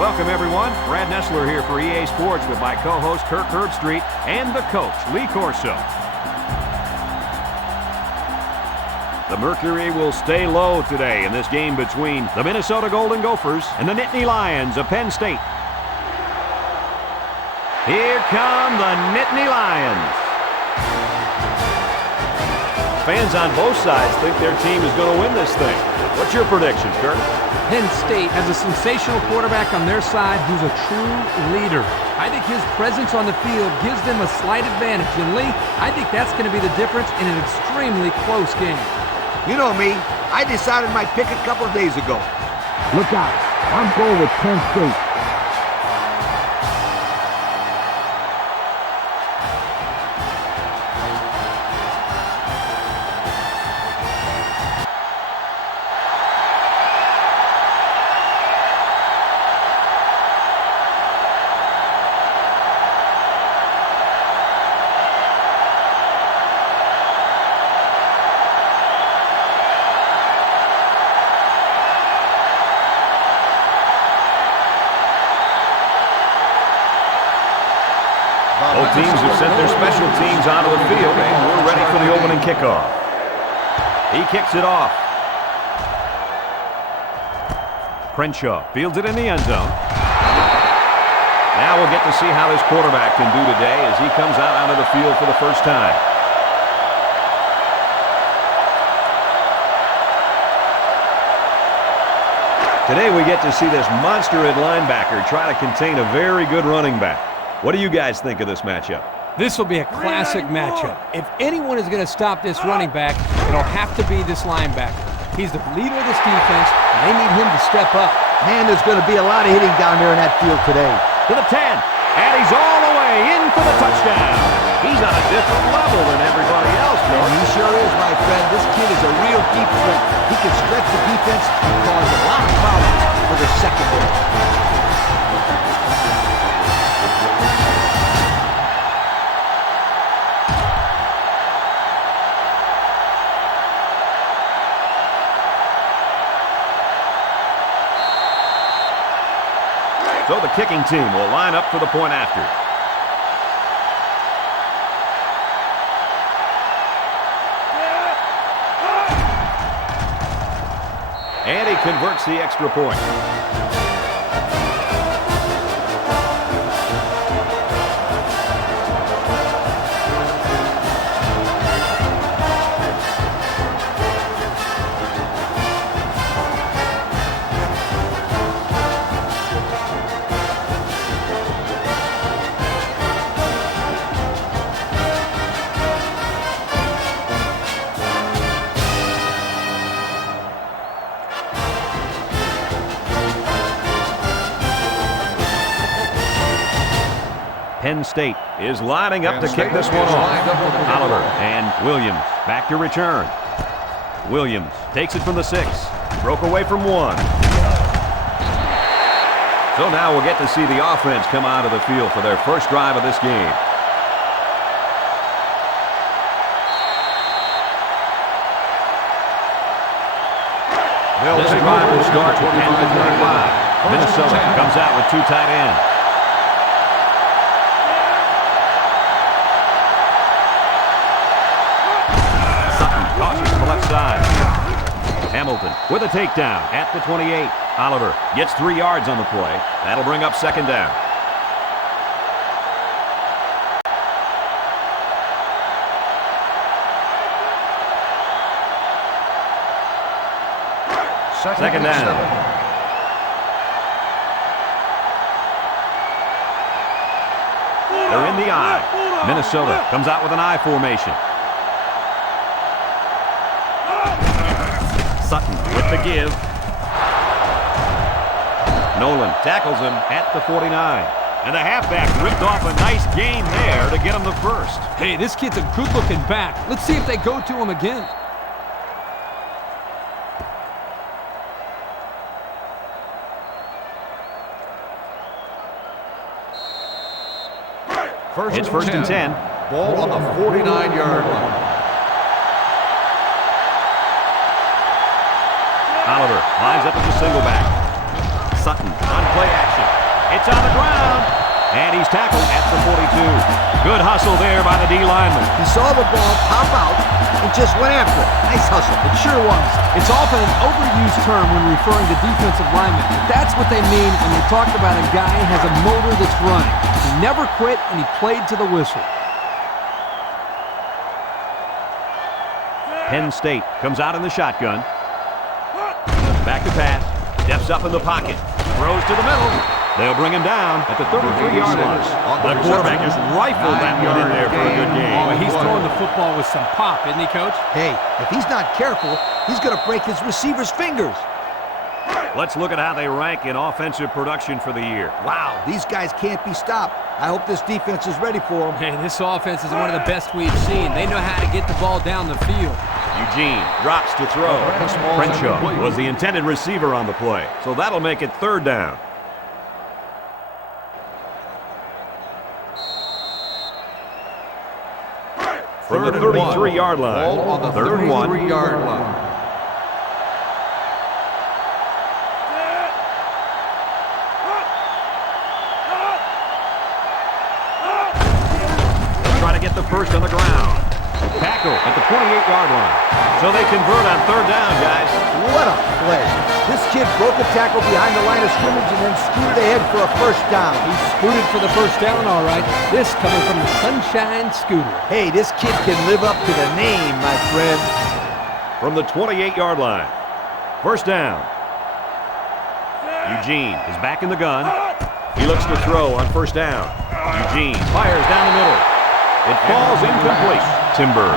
Welcome, everyone. Brad Nessler here for EA Sports with my co-host Kirk Herbstreit and the coach, Lee Corso. The mercury will stay low today in this game between the Minnesota Golden Gophers and the Nittany Lions of Penn State. Here come the Nittany Lions. Fans on both sides think their team is going to win this thing. What's your prediction, Kirk? Penn State has a sensational quarterback on their side who's a true leader. I think his presence on the field gives them a slight advantage. And Lee, I think that's going to be the difference in an extremely close game. You know me, I decided my pick a couple of days ago. Look out, I'm going with Penn State. Both teams have sent their special teams onto the field, and we're ready for the opening kickoff. He kicks it off. Crenshaw fields it in the end zone. Now we'll get to see how this quarterback can do today as he comes out onto the field for the first time. Today we get to see this monster at linebacker try to contain a very good running back. What do you guys think of this matchup? This will be a classic matchup. If anyone is going to stop this running back, it'll have to be this linebacker. He's the leader of this defense, and they need him to step up. Man, there's going to be a lot of hitting down there in that field today. To the 10, and he's all the way in for the touchdown. He's on a different level than everybody else, And he sure is, my friend. This kid is a real deep threat. He can stretch the defense and cause a lot of problems for the secondary. So the kicking team will line up for the point after. And he converts the extra point. Penn State is lining up to kick this one off. Oliver and Williams back to return. Williams takes it from the 6. Broke away from 1. So now we'll get to see the offense come out of the field for their first drive of this game. This drive will start at the 25. Minnesota comes out with 2 tight ends. Left side. Hamilton with a takedown at the 28. Oliver gets 3 yards on the play. That'll bring up second down. Second down. They're in the I. Minnesota comes out with an I formation. Sutton with the give. Nolan tackles him at the 49. And the halfback ripped off a nice gain there to get him the first. Hey, this kid's a good-looking back. Let's see if they go to him again. It's first and 10. Ball on the 49-yard line. Oliver lines up as a single back. Sutton on play action. It's on the ground. And he's tackled at the 42. Good hustle there by the D lineman. He saw the ball pop out and just went after it. Nice hustle. It sure was. It's often an overused term when referring to defensive linemen, but that's what they mean when they talk about a guy who has a motor that's running. He never quit, and he played to the whistle. Penn State comes out in the shotgun. Back to pass. Steps up in the pocket. Throws to the middle. They'll bring him down at the 33-yard line. The quarterback just rifled that one in there for a good game. Oh, he's throwing the football with some pop, isn't he, Coach? Hey, if he's not careful, he's going to break his receiver's fingers. Let's look at how they rank in offensive production for the year. Wow, these guys can't be stopped. I hope this defense is ready for them. Man, this offense is one of the best we've seen. They know how to get the ball down the field. Eugene drops to throw. Crenshaw was the intended receiver on the play, so that'll make it 3rd down. From the 33-yard line. Ball on the 33-yard line. Try to get the first on the ground. Tackle at the 28-yard line. So they convert on 3rd down, guys. What a play. This kid broke a tackle behind the line of scrimmage and then scooted ahead for a 1st down. He scooted for the 1st down, all right. This coming from the Sunshine Scooter. Hey, this kid can live up to the name, my friend. From the 28-yard line. 1st down. Eugene is back in the gun. He looks to throw on 1st down. Eugene fires down the middle. It falls incomplete. Timber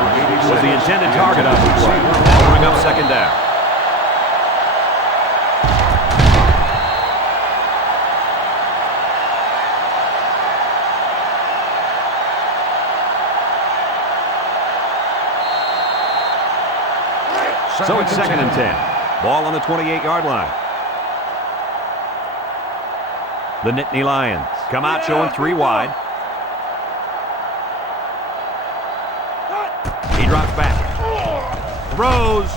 was the intended target on the play. That'll bring up 2nd down. So it's 2nd and 10. Ball on the 28-yard line. The Nittany Lions come out showing 3 wide. He drops back. Throws.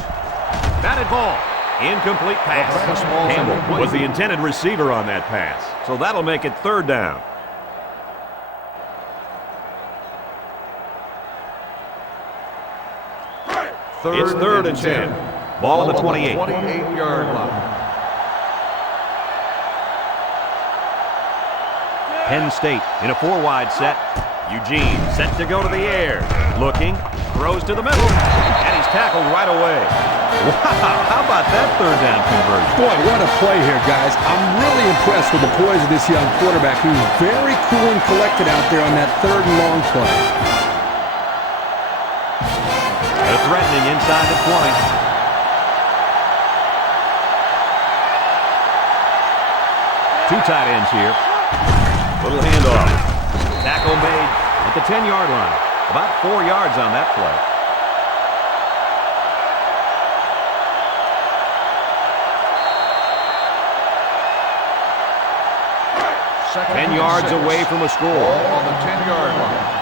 Batted ball. Incomplete pass. Campbell was the intended receiver on that pass. So that'll make it 3rd down. It's 3rd and 10. Ball on the 28. 28-yard line. Penn State in a 4-wide set. Eugene set to go to the air. Looking, throws to the middle, and he's tackled right away. Wow, how about that 3rd down conversion? Boy, what a play here, guys. I'm really impressed with the poise of this young quarterback who's very cool and collected out there on that 3rd and long play. They're threatening inside the 20. 2 tight ends here. Little handoff. Tackle made at the 10-yard line. About 4 yards on that play. Second 10 yards away from a score. On the 10-yard line.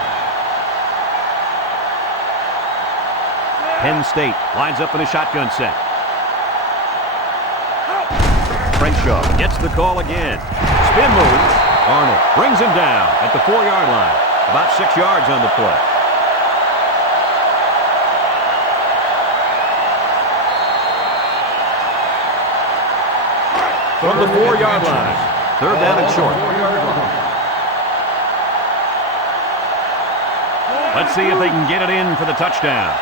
Penn State lines up in a shotgun set. Crenshaw gets the call again. Spin move. Arnold brings him down at the 4-yard line. About 6 yards on the play. From the 4-yard line. 3rd down and short. Let's see if they can get it in for the touchdown.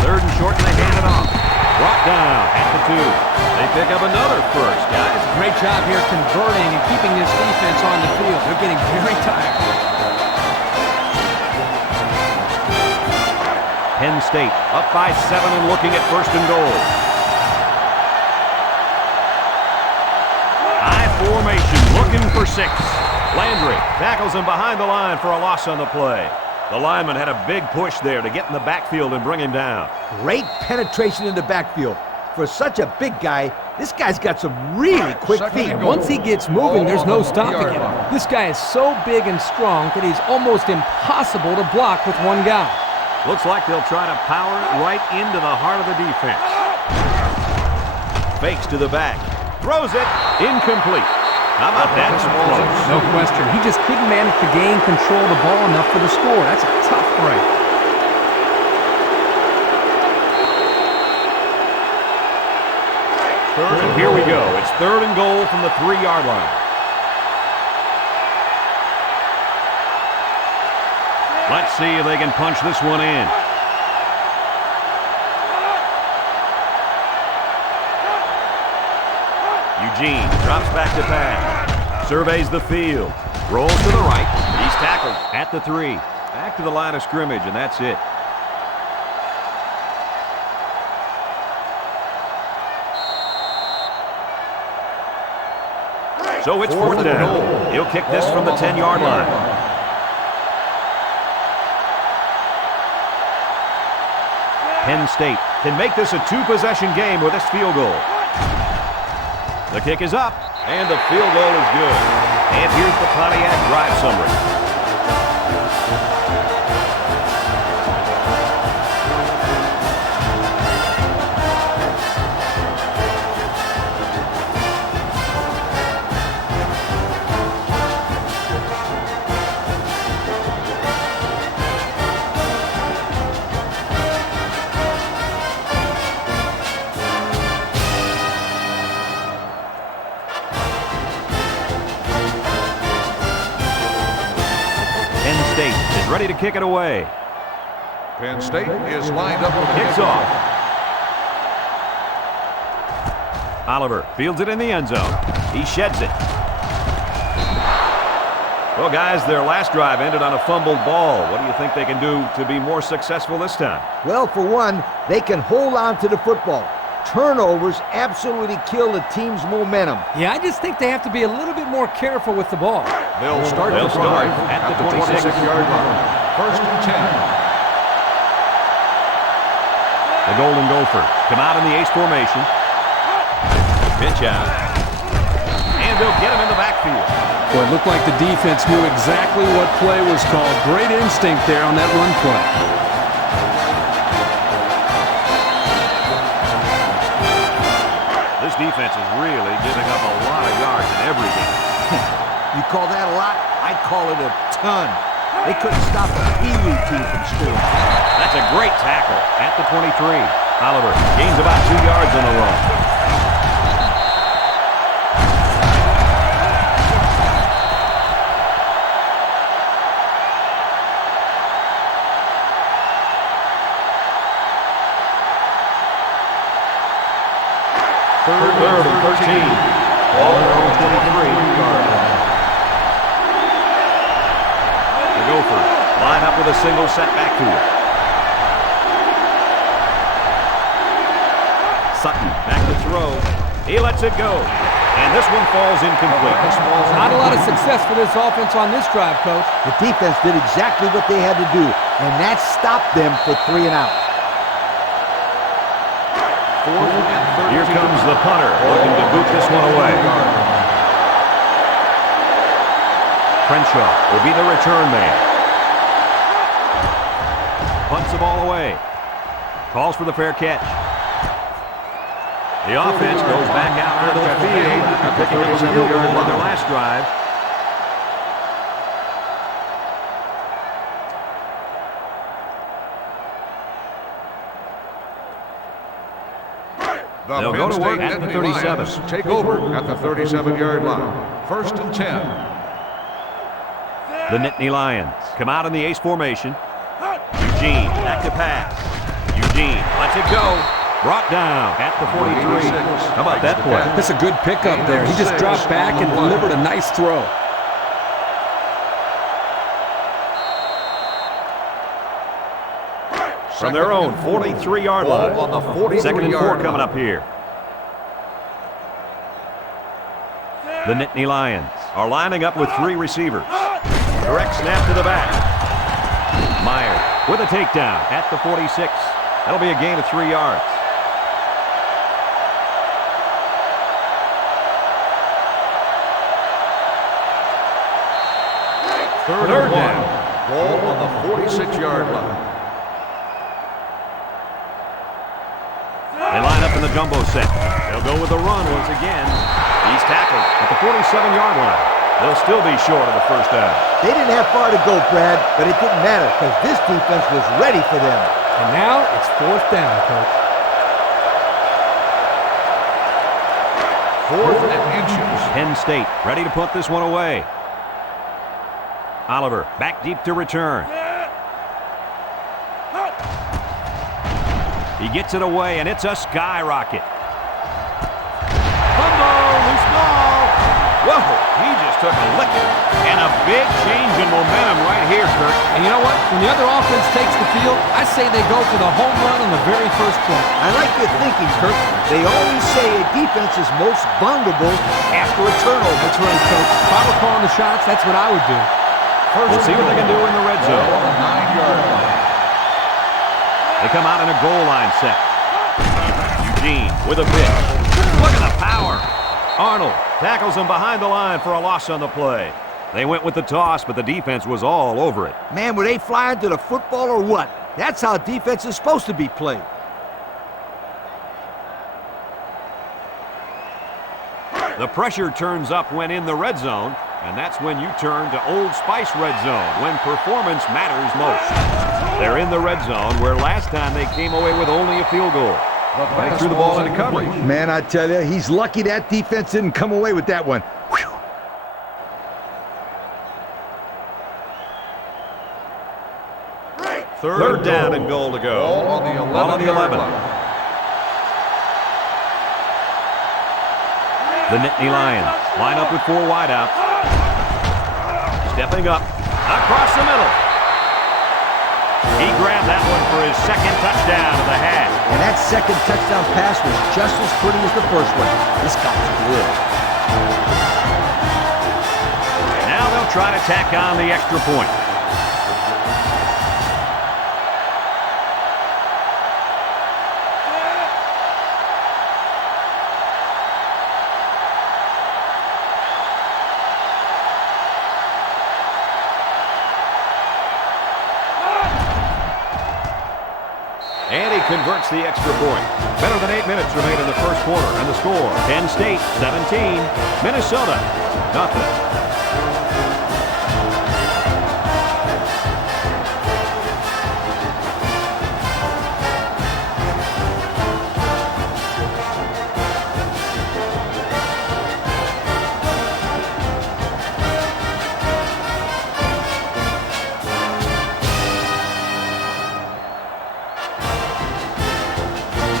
3rd and short, and they hand it off. Brought down at the 2. They pick up another first, guys. Great job here converting and keeping this defense on the field. They're getting very tired. Penn State up by 7 and looking at 1st and goal. High formation, looking for 6. Landry tackles him behind the line for a loss on the play. The lineman had a big push there to get in the backfield and bring him down. Great penetration in the backfield. For such a big guy, this guy's got some really quick feet. Once he gets moving, there's no stopping him. This guy is so big and strong that he's almost impossible to block with one guy. Looks like they'll try to power it right into the heart of the defense. Fakes to the back. Throws it. Incomplete. How about that? Close. No question. He just couldn't manage to gain control of the ball enough for the score. That's a tough break. And here we go. It's 3rd and goal from the 3-yard line. Let's see if they can punch this one in. Eugene drops back to pass. Surveys the field. Rolls to the right. He's tackled at the 3. Back to the line of scrimmage, and that's it. So it's 4th down. He'll kick this from the 10-yard line. Penn State can make this a 2-possession game with this field goal. The kick is up, and the field goal is good. And here's the Pontiac drive summary. Ready to kick it away. Penn State is lined up with a kicks off. Oliver fields it in the end zone. He sheds it. Well, guys, their last drive ended on a fumbled ball. What do you think they can do to be more successful this time? Well, for one, they can hold on to the football. Turnovers absolutely kill the team's momentum. Yeah, I just think they have to be a little bit more careful with the ball. They'll start the drive at the 26-yard line. 1st and 10. The Golden Gophers come out in the ace formation. Pitch out. And they'll get him in the backfield. Well, it looked like the defense knew exactly what play was called. Great instinct there on that run play. This defense is really giving up a lot of yards in every game. You call that a lot? I'd call it a ton. They couldn't stop a Pee-wee team from scoring. That's a great tackle at the 23. Oliver gains about 2 yards on the run. Third and 13. Ball on their own 23-yard line. The Gophers line up with a single set backfield. Sutton back to throw. He lets it go. And this one falls incomplete. Not a lot of success for this offense on this drive, Coach. The defense did exactly what they had to do, and that stopped them for 3 and out. Here comes the punter, looking to boot this one away. Crenshaw will be the return man. Punts the ball away. Calls for the fair catch. The offense goes back out onto the field after picking up a field goal on their last drive. The Penn State at the 37. Take over at the 37-yard line. 1st and 10. The Nittany Lions come out in the ace formation. Eugene back to pass. Eugene lets it go. Brought down at the 43. How about that play? That's a good pickup there. He just dropped back and delivered a nice throw. From their own 43-yard line. On the 2nd and 4 43-yard coming line. up here. The Nittany Lions are lining up with 3 receivers. Direct snap to the back. Meyer with a takedown at the 46. That'll be a gain of 3 yards. Third down. Ball on the 46-yard line. They line up in the jumbo set. They'll go with the run once again. He's tackled at the 47-yard line. They'll still be short of the first down. They didn't have far to go, Brad, but it didn't matter because this defense was ready for them. And now it's fourth down, Coach. 4th and inches. Penn State ready to put this one away. Oliver back deep to return. He gets it away, and it's a skyrocket. Fumble, loose ball. Whoa, he just took a licking. And a big change in momentum right here, Kirk. And you know what? When the other offense takes the field, I say they go for the home run on the very first play. I like your thinking, Kirk. They always say a defense is most vulnerable after a turnover. That's right, Coach. If I were calling the shots, that's what I would do. We'll see what they can do in the red zone. On the 9-yard line. They come out in a goal line set. Eugene with a pitch. Look at the power. Arnold tackles him behind the line for a loss on the play. They went with the toss, but the defense was all over it. Man, were they flying to the football or what? That's how defense is supposed to be played. The pressure turns up when in the red zone, and that's when you turn to Old Spice red zone, when performance matters most. They're in the red zone, where last time they came away with only a field goal. They threw the ball into coverage. Man, I tell you, he's lucky that defense didn't come away with that one. Whew. Third down and goal to go. Ball on the 11. Ball on the 11. The Nittany Lions line up with 4 wideouts. Stepping up, across the middle. He grabbed that one for his second touchdown of the half. And that second touchdown pass was just as pretty as the first one. This guy's good. Now they'll try to tack on the extra point. And he converts the extra point. Better than 8 minutes remain in the first quarter, and the score, Penn State 17, Minnesota nothing.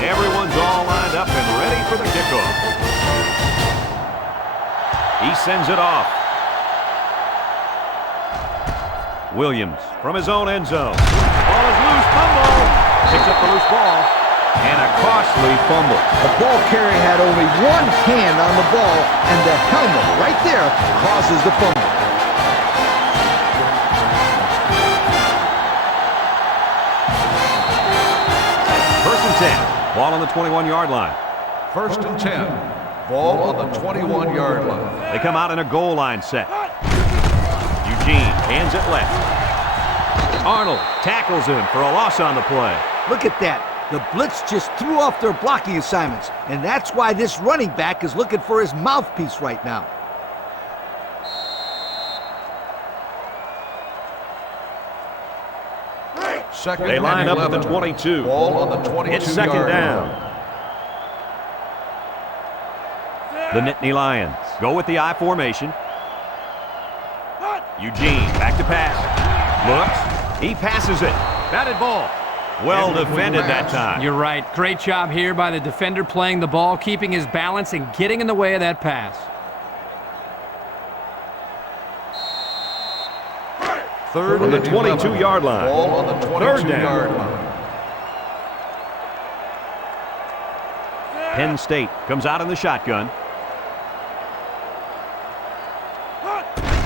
Everyone's all lined up and ready for the kickoff. He sends it off. Williams from his own end zone. Ball is loose, fumble. Picks up the loose ball. And a costly fumble. The ball carrier had only one hand on the ball, and the helmet right there causes the fumble. First and 10. Ball on the 21-yard line. 1st and 10. Ball on the 21-yard line. They come out in a goal line set. Eugene hands it left. Arnold tackles him for a loss on the play. Look at that. The blitz just threw off their blocking assignments, and that's why this running back is looking for his mouthpiece right now. Second They line and up at 11. the 22. Ball on the 22-yard It's second line. down. The Nittany Lions go with the I formation. Eugene back to pass. Looks. He passes it. Batted ball. Well defended that time. You're right. Great job here by the defender playing the ball, keeping his balance, and getting in the way of that pass. Third on the 22-yard line. Ball on the Third 22-yard down. line. Penn State comes out in the shotgun.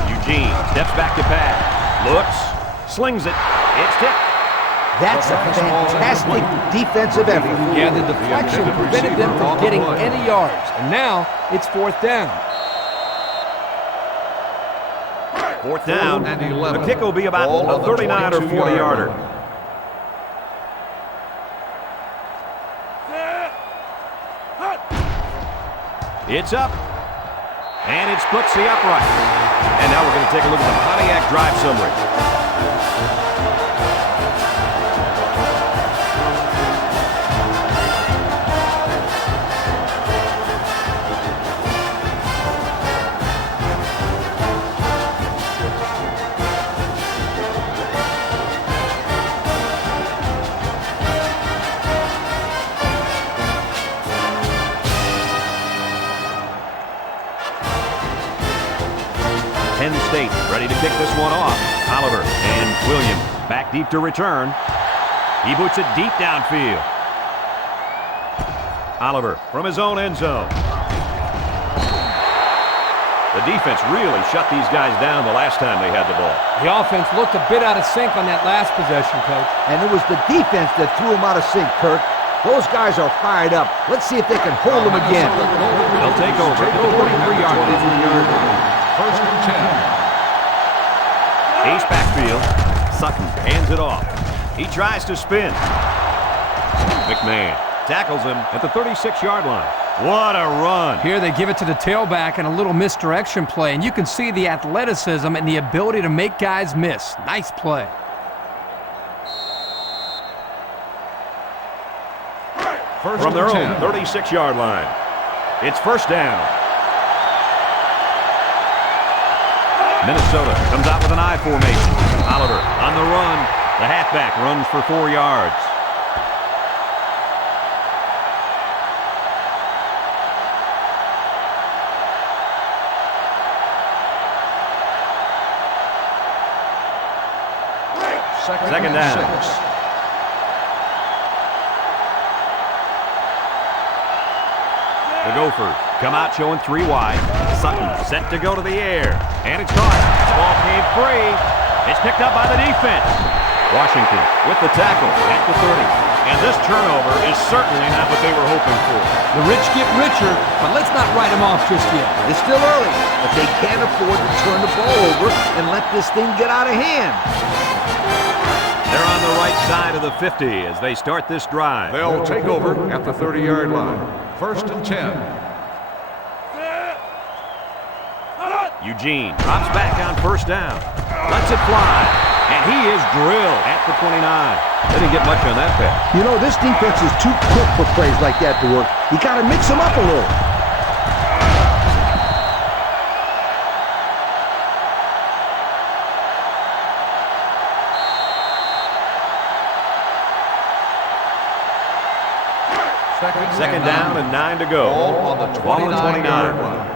Eugene steps back to pass. Looks. Slings it. It's tipped. That's a fantastic defensive effort. Yeah, the deflection prevented them from getting any yards. And now it's fourth down. Fourth down. And 11. The kick will be about Ball a on the 39 or 40-yarder. 22-yard line. It's up. And it splits the upright. And now we're going to take a look at the Pontiac drive summary. Penn State ready to kick this one off. Oliver and Williams back deep to return. He boots it deep downfield. Oliver from his own end zone. The defense really shut these guys down the last time they had the ball. The offense looked a bit out of sync on that last possession, Coach. And it was the defense that threw them out of sync, Kirk. Those guys are fired up. Let's see if they can hold them again. They'll take over at the 43-yard line. First and 10. Ace backfield. Sutton hands it off. He tries to spin. McMahon tackles him at the 36-yard line. What a run. Here they give it to the tailback and a little misdirection play, and you can see the athleticism and the ability to make guys miss. Nice play. From their own 36-yard line. It's first down. Minnesota comes out with an I formation. Oliver on the run. The halfback runs for 4 yards. Second down. The Gophers come out showing 3 wide. Sutton set to go to the air. And it's caught. The ball came free. It's picked up by the defense. Washington with the tackle at the 30. And this turnover is certainly not what they were hoping for. The rich get richer, but let's not write them off just yet. It's still early, but they can't afford to turn the ball over and let this thing get out of hand. They're on the right side of the 50 as they start this drive. They'll take over at the 30-yard line. First and 10. Eugene drops back on first down. Lets it fly. And he is drilled at the 29. They didn't get much on that pass. You know, this defense is too quick for plays like that to work. You got to mix them up a little. Second down and 9 to go. Ball on the 29-yard line.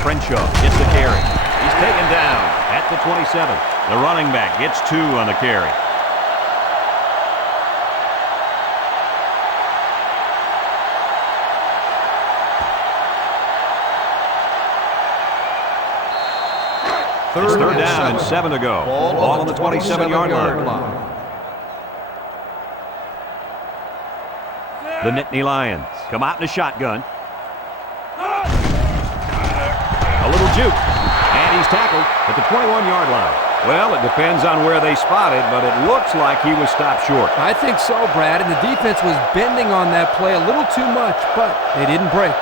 Crenshaw gets the carry. He's taken down at the 27. The running back gets 2 on the carry. Third down and 7 to go. Ball on the 27-yard line. The Nittany Lions come out in a shotgun. A little juke. And he's tackled at the 21-yard line. Well, it depends on where they spotted, but it looks like he was stopped short. I think so, Brad, and the defense was bending on that play a little too much, but they didn't break.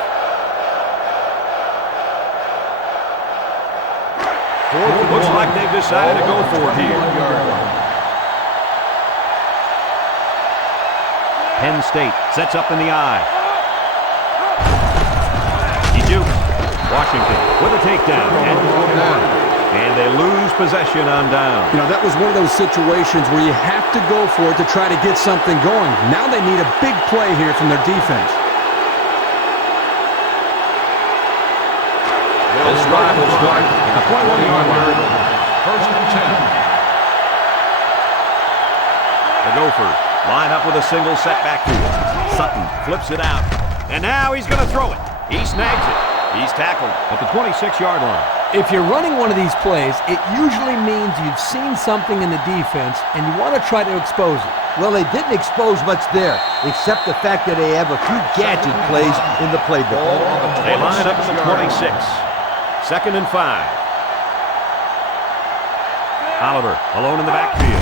Looks like they've decided to go for it here. Penn State sets up in the I. He jukes. Washington with a takedown. And they lose possession on down. You know, that was one of those situations where you have to go for it to try to get something going. Now they need a big play here from their defense. This drive will start at the 21-yard line. First and 10. The Gophers line up with a single set backfield. Sutton flips it out. And now he's going to throw it. He snags it. He's tackled at the 26-yard line. If you're running one of these plays, it usually means you've seen something in the defense and you want to try to expose it. Well, they didn't expose much there, except the fact that they have a few gadget plays in the playbook. They line up at the 26. Second and 5. Oliver alone in the backfield.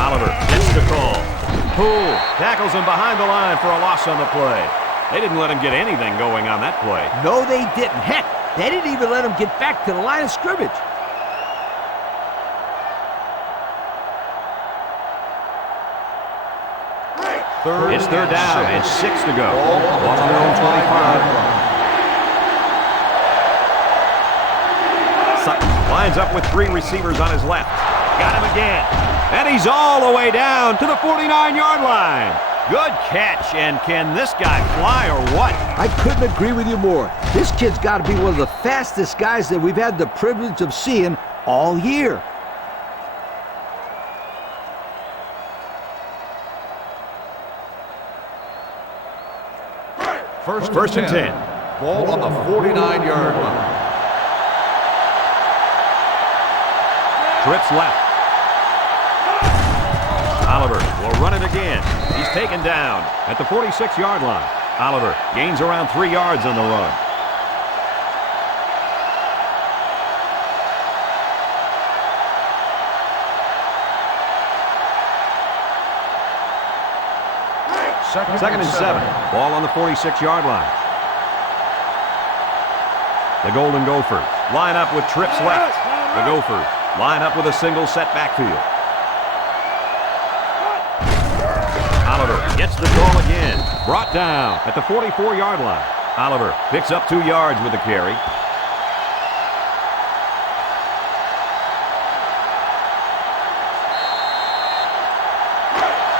Oliver gets the call. Poole tackles him behind the line for a loss on the play. They didn't let him get anything going on that play. No, they didn't. Heck, they didn't even let him get back to the line of scrimmage. It's third down and 6 to go. Ball on their own 25. Sutton lines up with 3 receivers on his left. Got him again. And he's all the way down to the 49-yard line. Good catch. And can this guy fly or what? I couldn't agree with you more. This kid's got to be one of the fastest guys that we've had the privilege of seeing all year. First and 10. Ball on the 49-yard line. Trips left. Oliver will run it again. He's taken down at the 46-yard line. Oliver gains around 3 yards on the run. Second and 7. Ball on the 46-yard line. The Golden Gophers line up with trips left. The Gophers line up with a single set backfield. Oliver gets the ball again. Brought down at the 44-yard line. Oliver picks up 2 yards with the carry.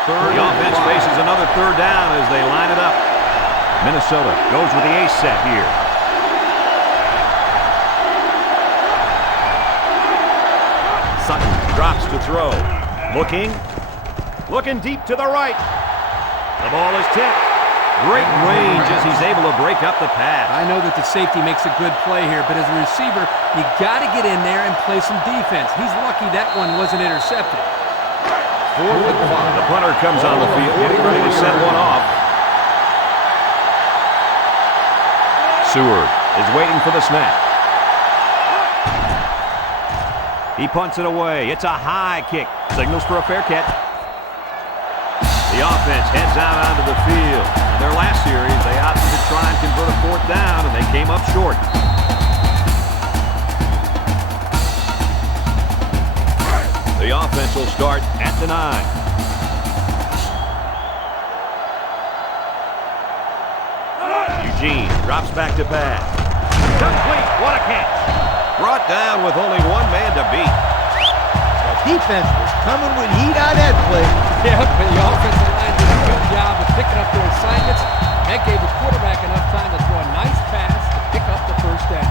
The offense faces another third down as they line it up. Minnesota goes with the ace set here. Sutton drops to throw. Looking deep to the right. The ball is tipped. Great range as he's able to break up the pass. I know that the safety makes a good play here, but as a receiver, you got to get in there and play some defense. He's lucky that one wasn't intercepted. The punter comes on the field, getting ready to send one off. Seward is waiting for the snap. He punts it away. It's a high kick. Signals for a fair catch. The offense heads out onto the field. In their last series, they opted to try and convert a 4th down, and they came up short. The offense will start at the 9. Eugene drops back to pass. Complete. What a catch. Brought down with only one man to beat. The defense was coming with heat on that play. Yeah, but the offensive line did a good job of picking up their assignments. That gave the quarterback enough time to throw a nice pass to pick up the first down.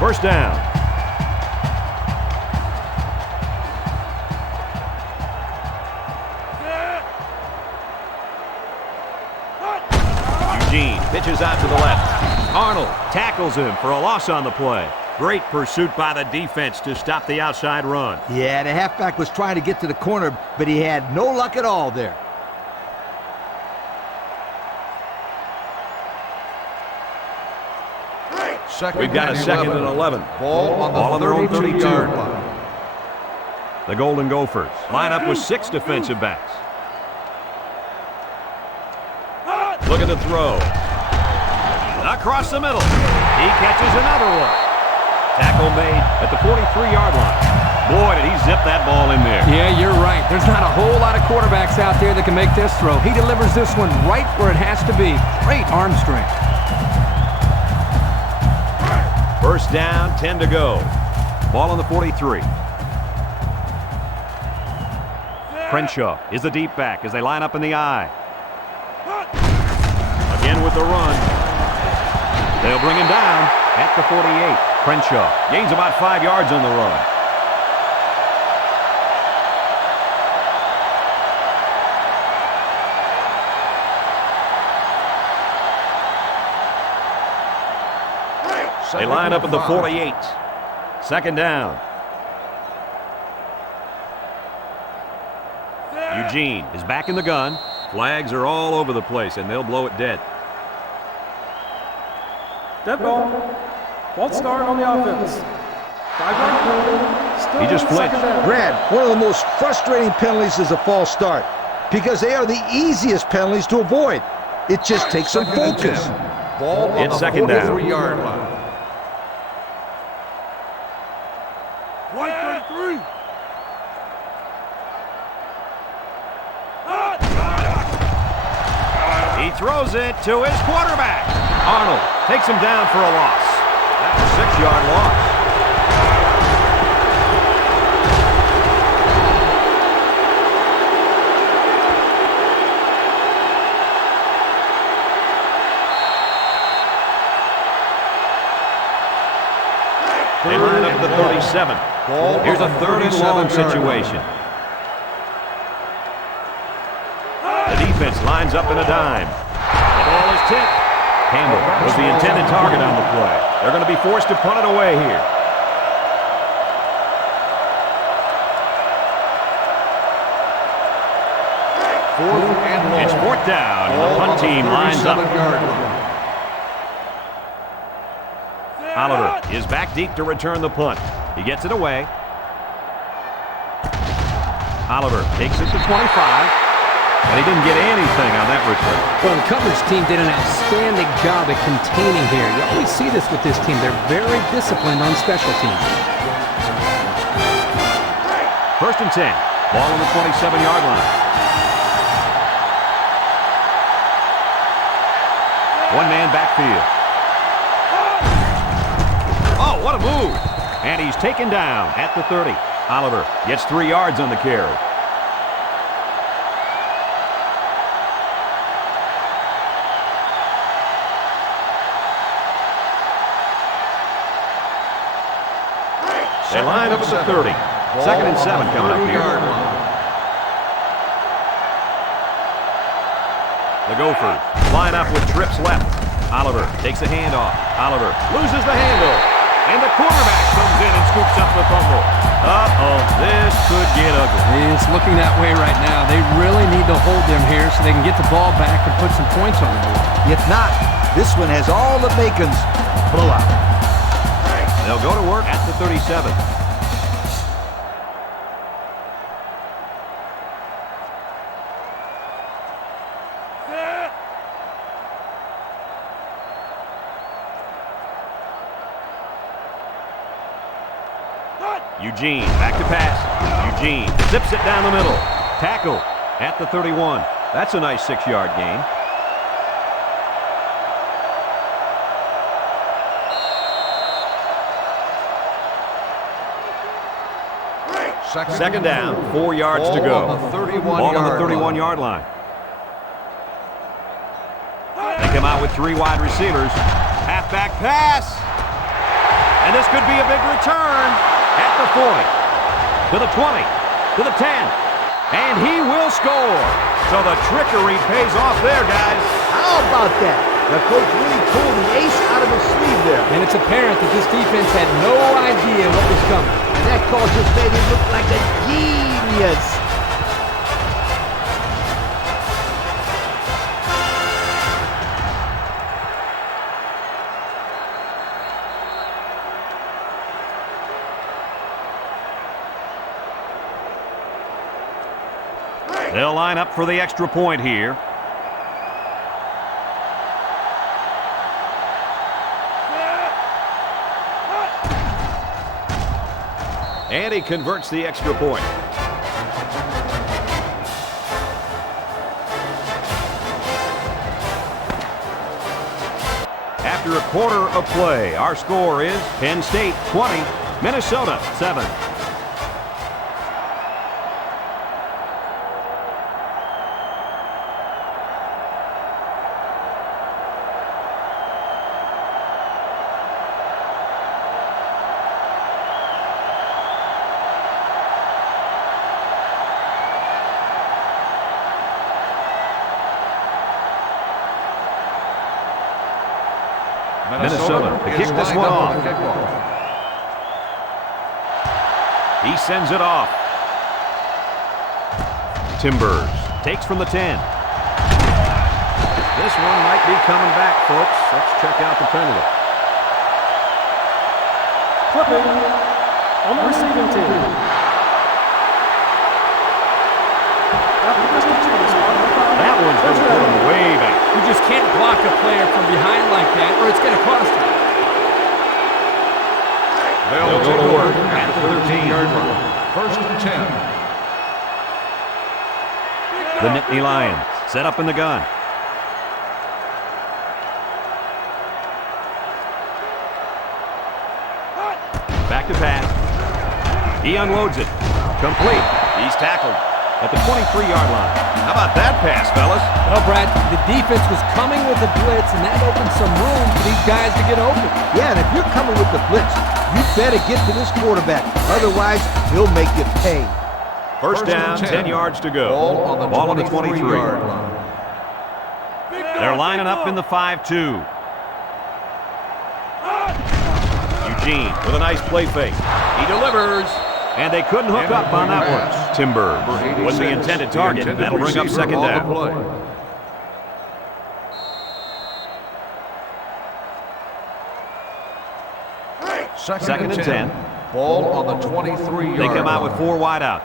First down. Eugene pitches out to the left. Arnold tackles him for a loss on the play. Great pursuit by the defense to stop the outside run. Yeah, the halfback was trying to get to the corner, but he had no luck at all there. We've got a 2nd and 11. Ball on their own 32-yard line. The Golden Gophers line up with 6 defensive backs. Look at the throw. Across the middle. He catches another one. Tackle made at the 43-yard line. Boy, did he zip that ball in there. Yeah, you're right. There's not a whole lot of quarterbacks out there that can make this throw. He delivers this one right where it has to be. Great arm strength. First down, 10 to go. Ball on the 43. Crenshaw is the deep back as they line up in the I. Again with the run. They'll bring him down at the 48. Crenshaw gains about 5 yards on the run. They line up at the 48. Second down. Eugene is back in the gun. Flags are all over the place, and they'll blow it dead. Dead ball. False start on the offense. 5-yard penalty. Still He just flinched. second down. Grant, one of the most frustrating penalties is a false start because they are the easiest penalties to avoid. It just takes some Second and focus. 10. Ball on It's the second down. 43-yard line. He throws it to his quarterback. Arnold takes him down for a loss. That's a 6-yard loss. They line up at the 37. Here's a 3rd and long situation. The defense lines up in a dime. The ball is tipped. Campbell was the intended target on the play. They're going to be forced to punt it away here. It's 4th down, and the punt team lines up. Oliver is back deep to return the punt. He gets it away. Oliver takes it to 25. And he didn't get anything on that return. Well, the coverage team did an outstanding job at containing here. You always see this with this team. They're very disciplined on special teams. 1st and 10. Ball on the 27-yard line. One-man backfield. Oh, what a move. And he's taken down at the 30. Oliver gets 3 yards on the carry. They line up at the 30. 2nd and 7 coming up here. The Gophers line up with trips left. Oliver takes a handoff. Oliver loses the handle. And the quarterback comes in and scoops up the fumble. Uh-oh, this could get ugly. It's looking that way right now. They really need to hold them here so they can get the ball back and put some points on the board. If not, this one has all the makings blowout. They'll go to work at the 37. Eugene back to pass. Eugene zips it down the middle. Tackle at the 31. That's a nice 6-yard gain. Second down, 4 yards to go. Ball on the 31-yard line. They come out with 3 wide receivers. Halfback pass. And this could be a big return at the 40, to the 20, to the 10. And he will score. So the trickery pays off there, guys. How about that? The coach really pulled the ace out of his sleeve there. And it's apparent that this defense had no idea what was coming. And that call just made him look like a genius. They'll line up for the extra point here. And he converts the extra point. After a quarter of play, our score is Penn State 20, Minnesota 7. Minnesota to kick this one off. He sends it off. Timbers takes from the 10. This one might be coming back, folks. Let's check out the penalty. Flipping on the receiving team. That one's going to put him way back. You just can't block a player from behind like that, or it's going to cost him. They'll go to work at the 13-yard line. First and 10. The Nittany Lions set up in the gun. Back to pass. He unloads it. Complete. He's tackled at the 23-yard line. How about that pass, fellas? Well, Brad, the defense was coming with the blitz, and that opened some room for these guys to get open. Yeah, and if you're coming with the blitz, you better get to this quarterback. Otherwise, he'll make you pay. First down, 10 yards to go. Ball on the 23-yard line. They're lining up in the 5-2. Eugene with a nice play fake. He delivers. And they couldn't hook up on that one. Timber was the intended target. That'll bring up second down. Second and 10. Ball on the 23-yard line. They come out with 4 wide out.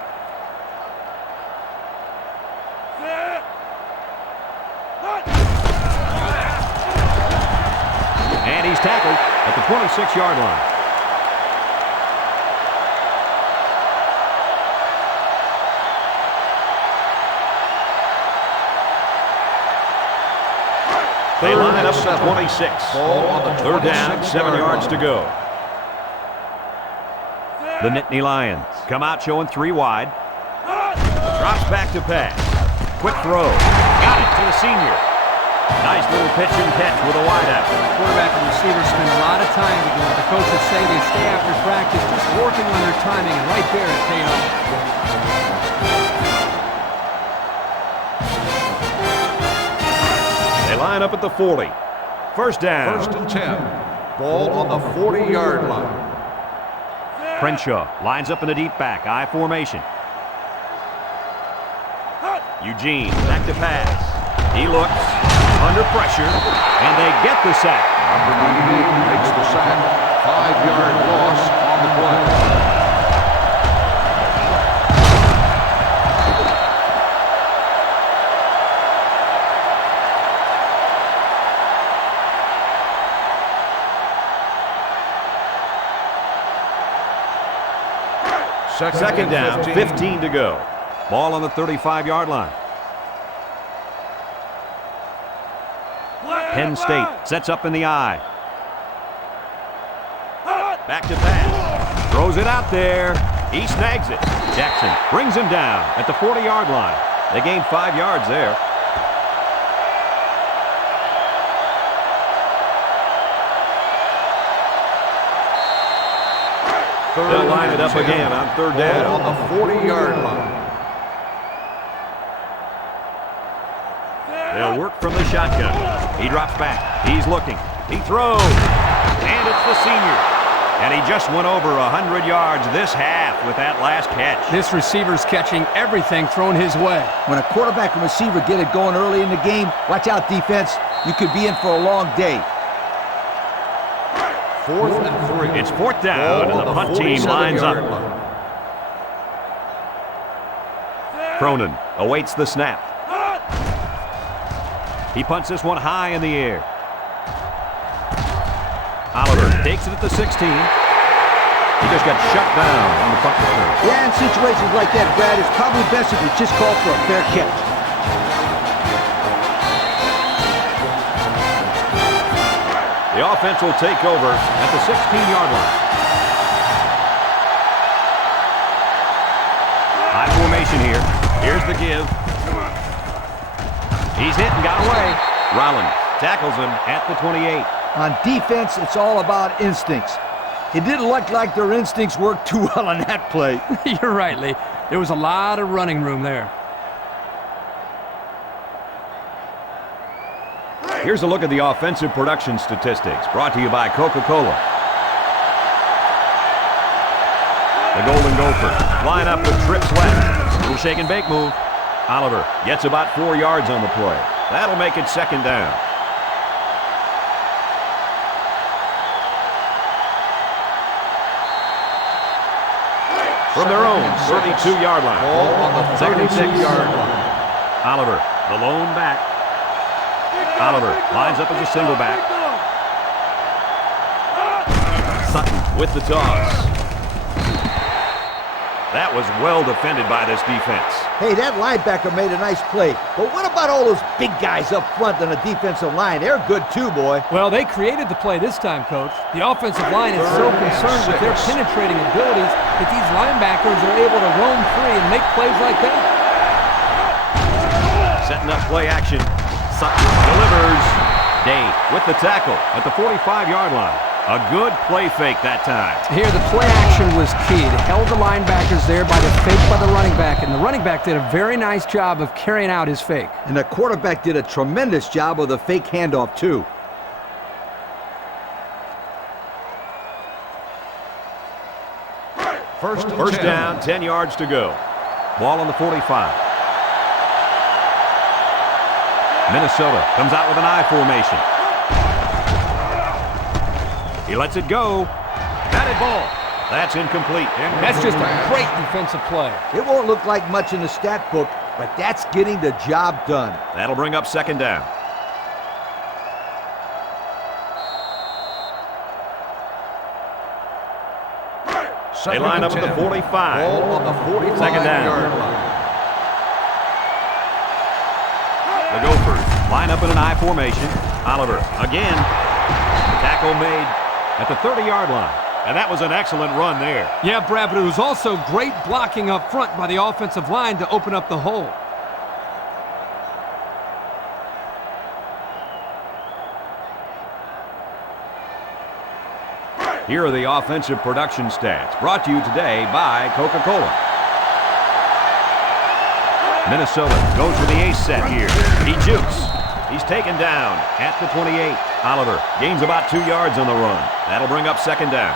And he's tackled at the 26-yard line. They line up at 26. Third down, 7 yards to go. The Nittany Lions come out showing 3 wide. Drops back to pass. Quick throw. Got it to the senior. Nice little pitch and catch with a wide out. Quarterback and receivers spend a lot of time together. The coaches say they stay after practice just working on their timing, and right there it paid off. Line up at the 40. First down. First and 10. Ball on the 40-yard line. Crenshaw lines up in the deep back. I formation. Eugene back to pass. He looks under pressure, and they get the sack. Number 98 makes the sack. 5-yard loss on the play. Second down, 15 to go. Ball on the 35-yard line. Penn State sets up in the I. Back to pass. Throws it out there. He snags it. Jackson brings him down at the 40-yard line. They gain 5 yards there. They'll line it up again on third down. On the 40-yard line. They'll work from the shotgun. He drops back. He's looking. He throws. And it's the senior. And he just went over 100 yards this half with that last catch. This receiver's catching everything thrown his way. When a quarterback and receiver get it going early in the game, watch out, defense. You could be in for a long day. 4th and 3. It's 4th down, and the punt team lines up. Cronin awaits the snap. He punts this one high in the air. Oliver takes it at the 16. He just got shut down on the punt return. Yeah, in situations like that, Brad, it's probably best if you just call for a fair catch. The offense will take over at the 16-yard line. High formation here. Here's the give. He's hit and got away. Rollins tackles him at the 28. On defense, it's all about instincts. It didn't look like their instincts worked too well on that play. You're right, Lee. There was a lot of running room there. Here's a look at the offensive production statistics, brought to you by Coca-Cola. The Golden Gophers line up with trips left. Little shake and bake move. Oliver gets about 4 yards on the play. That'll make it second down. from their own 32-yard line. Ball on the 36-yard line. Oliver, the lone back. Oliver lines up as a single back. Sutton with the toss. That was well defended by this defense. Hey, that linebacker made a nice play. But what about all those big guys up front on the defensive line? They're good too, boy. Well, they created the play this time, Coach. The offensive line is so concerned with their penetrating abilities that these linebackers are able to roam free and make plays like that. Setting up play action. Sutton delivers. Day with the tackle at the 45-yard line. A good play fake that time. Here, the play action was key. It held the linebackers there by the fake by the running back, and the running back did a very nice job of carrying out his fake. And the quarterback did a tremendous job of the fake handoff, too. First down, 10 yards to go. Ball on the 45. Minnesota comes out with an I formation. He lets it go. Batted ball. That's incomplete. That's just a great defensive play. It won't look like much in the stat book, but that's getting the job done. That'll bring up second down. They line up at the 45. Ball on the 45. Second down. The Gophers line up in an I formation. Oliver again. Tackle made at the 30-yard line. And that was an excellent run there. Yeah, Brad, but it was also great blocking up front by the offensive line to open up the hole. Here are the offensive production stats, brought to you today by Coca-Cola. Minnesota goes for the ace set here. He jukes. He's taken down at the 28. Oliver gains about 2 yards on the run. That'll bring up second down.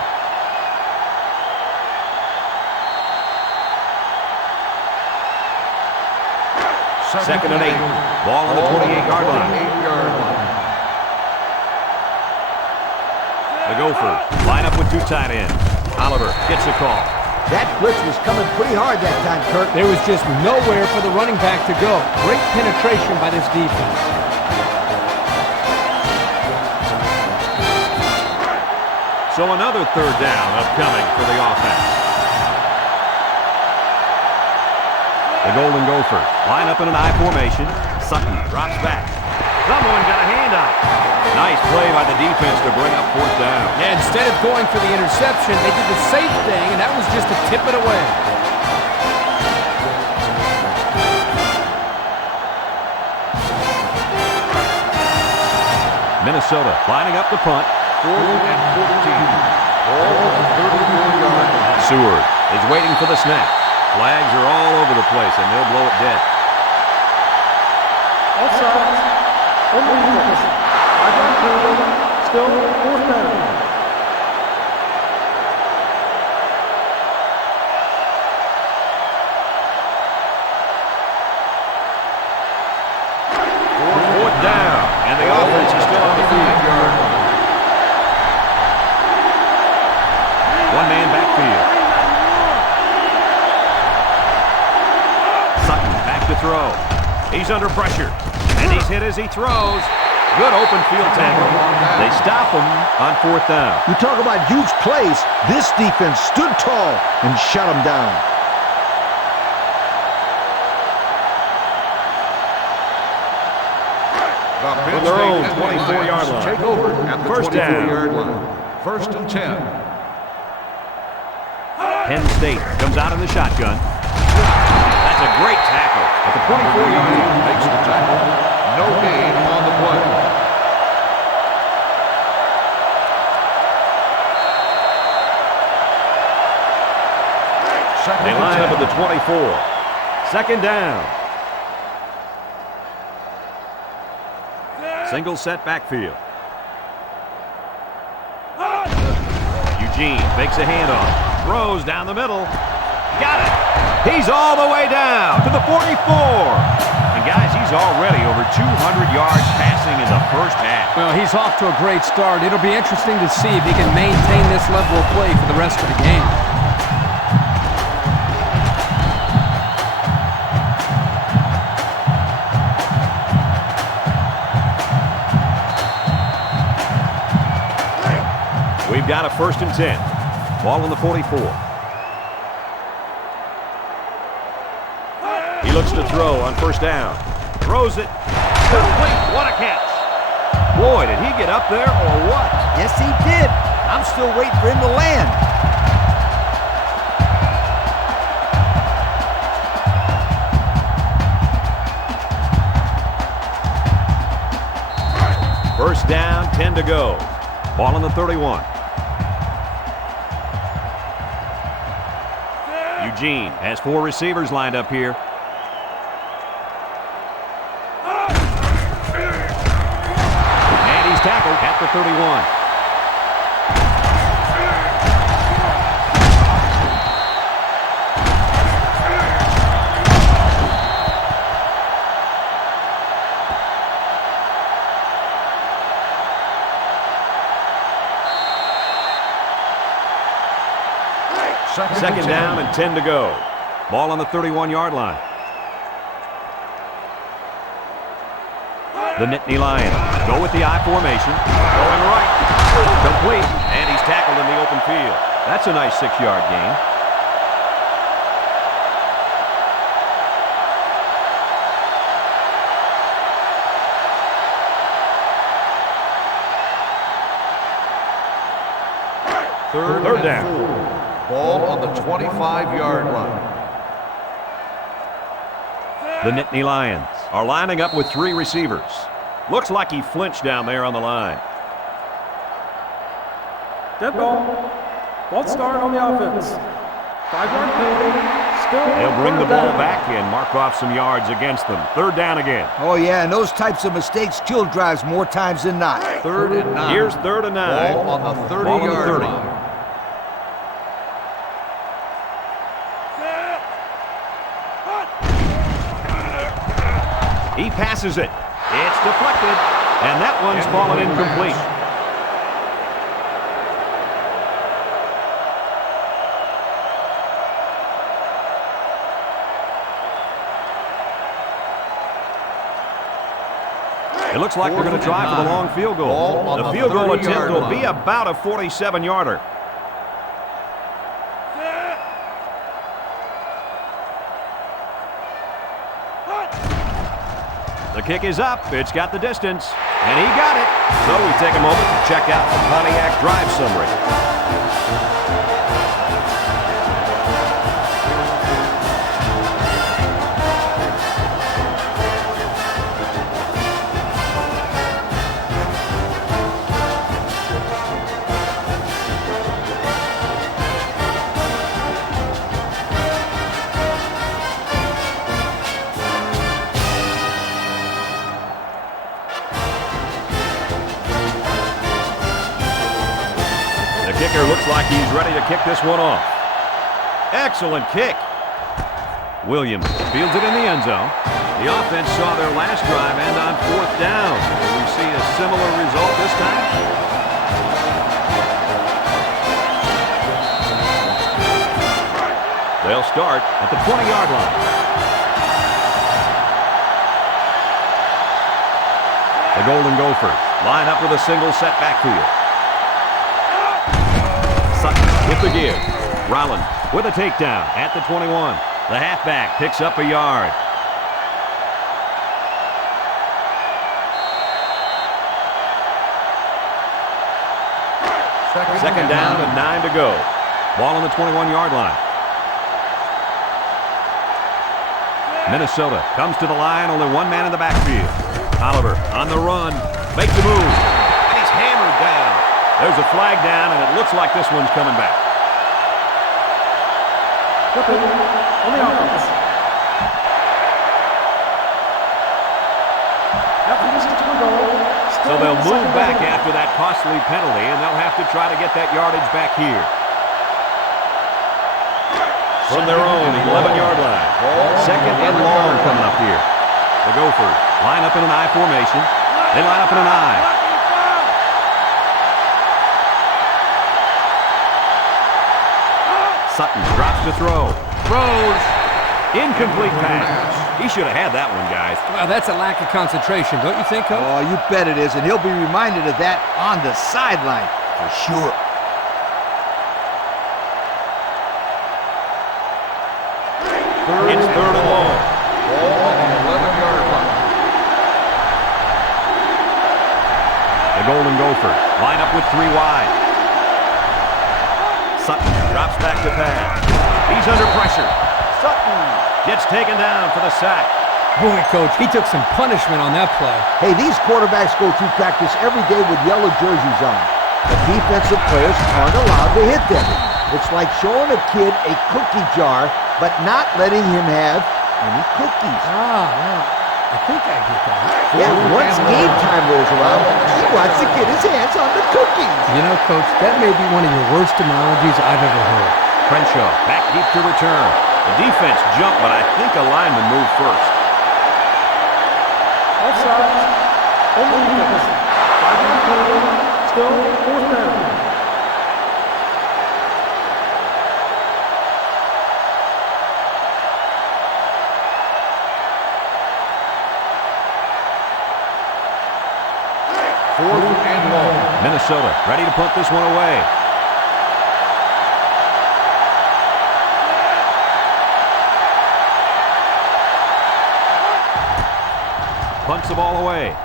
Second and 8. Ball on the 28-yard line. The Gophers line up with two tight ends. Oliver gets the call. That blitz was coming pretty hard that time, Kirk. There was just nowhere for the running back to go. Great penetration by this defense. So another third down upcoming for the offense. The Golden Gophers line up in an I formation. Sutton drops back. Someone got a hand on it. Nice play by the defense to bring up fourth down. Yeah, instead of going for the interception, they did the safe thing, and that was just to tip it away. Minnesota lining up the punt. 4th and 14. Ball on the 34-yard line. Seward is waiting for the snap. Flags are all over the place, and they'll blow it dead. Offside. Unbeaten. Still 4th down. Fourth down, and the offense is still on the field. One man backfield. Sutton back to throw. He's under pressure, and he's hit as he throws. Good open field tackle. They stop him on fourth down. You talk about huge plays. This defense stood tall and shut them down. From their own 24-yard line. Take over at the First down. 24-yard line. First and 10. Penn State comes out in the shotgun. That's a great tackle at the 24-yard line. Makes the tackle. No gain on the play. They line up at the 24. Second down. Single set backfield. Eugene fakes a handoff. Throws down the middle. Got it. He's all the way down to the 44. And guys, he's already over 200 yards passing in the first half. Well, he's off to a great start. It'll be interesting to see if he can maintain this level of play for the rest of the game. got a 1st and 10. Ball on the 44. He looks to throw on 1st down. Throws it. Complete. What a catch. Boy, did he get up there or what? Yes, he did. I'm still waiting for him to land. First down, 10 to go. Ball on the 31. Eugene has 4 receivers lined up here. And he's tackled at the 31. Second down and 10 to go. Ball on the 31-yard line. The Nittany Lions go with the I formation. Going right. Complete. And he's tackled in the open field. That's a nice 6-yard gain. Third down. Ball on the 25-yard line. The Nittany Lions are lining up with 3 receivers. Looks like he flinched down there on the line. Dead ball. False start on the offense. 5-yard penalty. Still They'll bring the 3rd ball down. back and mark off some yards against them. 3rd down again. Oh, yeah, and those types of mistakes kill drives more times than not. 3rd and 9. Here's 3rd and 9. Ball on the Ball on the 30-yard 30. line. He passes it. It's deflected. And that one's fallen incomplete. It looks like they're going to try for the long field goal. The field goal attempt will be about a 47-yarder. The kick is up. It's got the distance. And he got it. So we take a moment to check out the Pontiac drive summary. Kicker looks like he's ready to kick this one off. Excellent kick. Williams fields it in the end zone. The offense saw their last drive end on 4th down. Will we see a similar result this time? They'll start at the 20-yard line. The Golden Gophers line up with a single set backfield. Sutton with the give. Rollins with a takedown at the 21. The halfback picks up a yard. Second down and 9 to go. Ball on the 21-yard line. Minnesota comes to the line, only 1 man in the backfield. Oliver on the run, makes the move, and he's hammered down. There's a flag down, and it looks like this one's coming back. Flipping on the offense. After this return goal, So they'll move back after that costly penalty, and they'll have to try to get that yardage back here. From their own 11-yard line. Second and long coming up here. The Gophers line up in an I formation. They line up in an I. Sutton drops to throw. Throws. Incomplete pass. He should have had that one, guys. Well, that's a lack of concentration, don't you think, Coach? Oh, you bet it is, and he'll be reminded of that on the sideline for sure. It's third and long. Ball on the 11-yard line. The Golden Gophers line up with 3 wide. Sutton drops back to pass. He's under pressure. Sutton gets taken down for the sack. Boy, Coach, he took some punishment on that play. Hey, these quarterbacks go through practice every day with yellow jerseys on. The defensive players aren't allowed to hit them. It's like showing a kid a cookie jar, but not letting him have any cookies. I think I get that. Yeah, once game time rolls around, he wants to get his hands on the cookies. You know, Coach, that may be one of your worst analogies I've ever heard. Crenshaw back deep to return. The defense jumped, but I think a lineman moved first. Offside. Only defense. 5-yard penalty. Still fourth down. Fourth and long. Minnesota ready to punt this one away. Punts the ball away.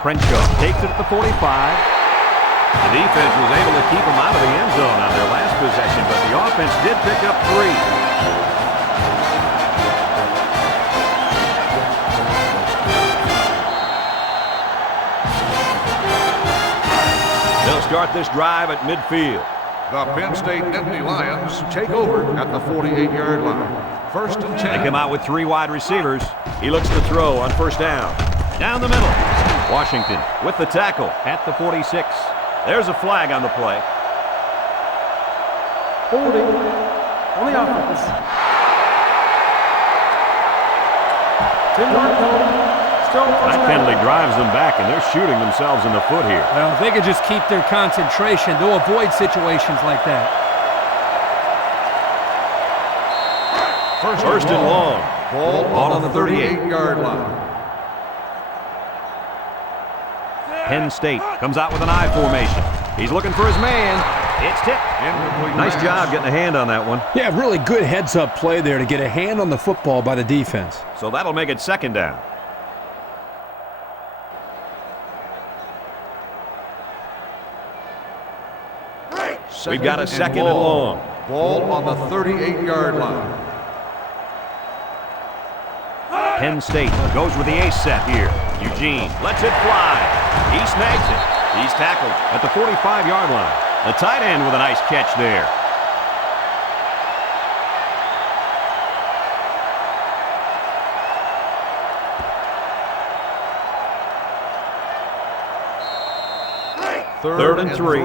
Crenshaw takes it at the 45. The defense was able to keep him out of the end zone on their last possession, but the offense did pick up 3. They'll start this drive at midfield. The Penn State Nittany Lions take over at the 48-yard line. First and 10. They come out with 3 wide receivers. He looks to throw on first down. Down the middle. Washington with the tackle at the 46. There's a flag on the play. Holding on the offense. 10-yard penalty. Still first That down. penalty drives them back, and they're shooting themselves in the foot here. Well, if they could just keep their concentration, they'll avoid situations like that. First and long. Ball on the 38-yard line. Penn State comes out with an I formation. He's looking for his man. It's tipped. Incomplete Nice pass. job getting a hand on that one. Yeah, really good heads-up play there to get a hand on the football by the defense. So that'll make it second down. We've got a second and long. Ball on the 38-yard line. Penn State goes with the ace set here. Eugene lets it fly. He snags it. He's tackled at the 45-yard line. The tight end with a nice catch there. Third and 3.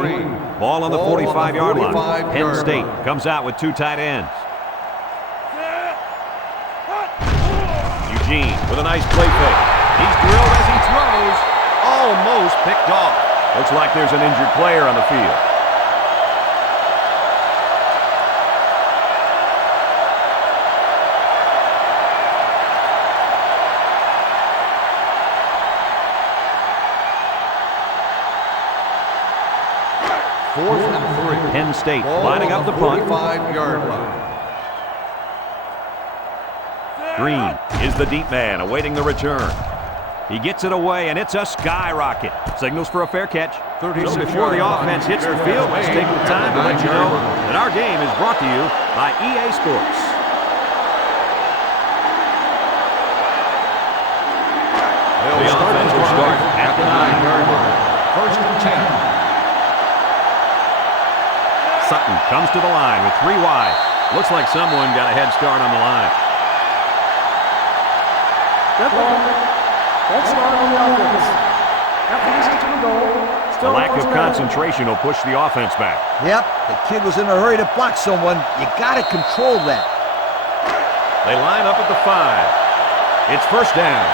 Ball on the 45-yard line. Penn State comes out with 2 tight ends. Eugene with a nice play fake. He's drilled as he throws. Almost picked off. Looks like there's an injured player on the field. Fourth and 3. Penn State Ball lining on up the punt. 45-yard line. Green is the deep man awaiting the return. He gets it away, and it's a skyrocket. Signals for a fair catch. So before the offense hits the field, let's take the time to let you know that our game is brought to you by EA Sports. The offense will start at the 9-yard line. First and 10. Sutton comes to the line with 3 wide. Looks like someone got a head start on the line. Dead ball. False start on the offense. After this to the goal. A Still lack of first down. concentration will push the offense back. Yep, the kid was in a hurry to block someone. You got to control that. They line up at the 5. It's first down.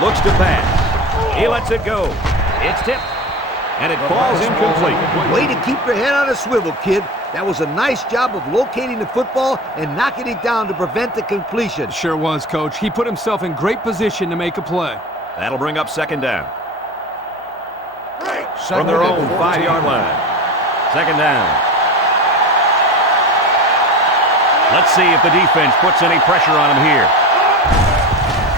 Looks to pass. He lets it go. It's tipped. And it falls incomplete. Way to keep your head on a swivel, kid. That was a nice job of locating the football and knocking it down to prevent the completion. Sure was, Coach. He put himself in great position to make a play. That'll bring up second down. Second From their and own 14. 5-yard line. Second down. Let's see if the defense puts any pressure on him here.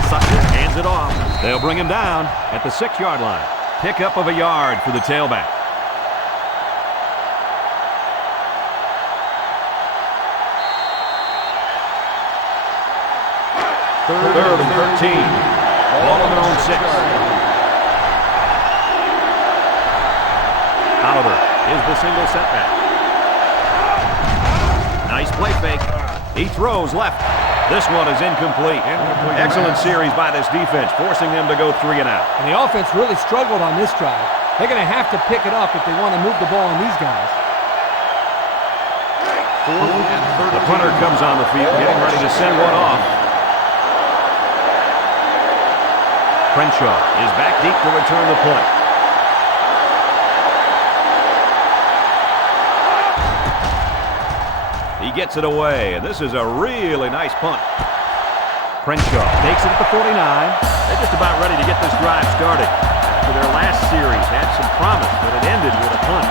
Sutton hands it off. They'll bring him down at the 6-yard line. Pickup of a yard for the tailback. Third and 13. Ball on their own 6. Oliver is the single setback. Nice play fake. He throws left. This one is incomplete. Excellent series by this defense, forcing them to go 3 and out. And the offense really struggled on this drive. They're going to have to pick it up if they want to move the ball on these guys. The punter comes on the field, getting ready to send one off. Crenshaw is back deep to return the punt. He gets it away, and this is a really nice punt. Crenshaw takes it at the 49. They're just about ready to get this drive started. After their last series had some promise, but it ended with a punt.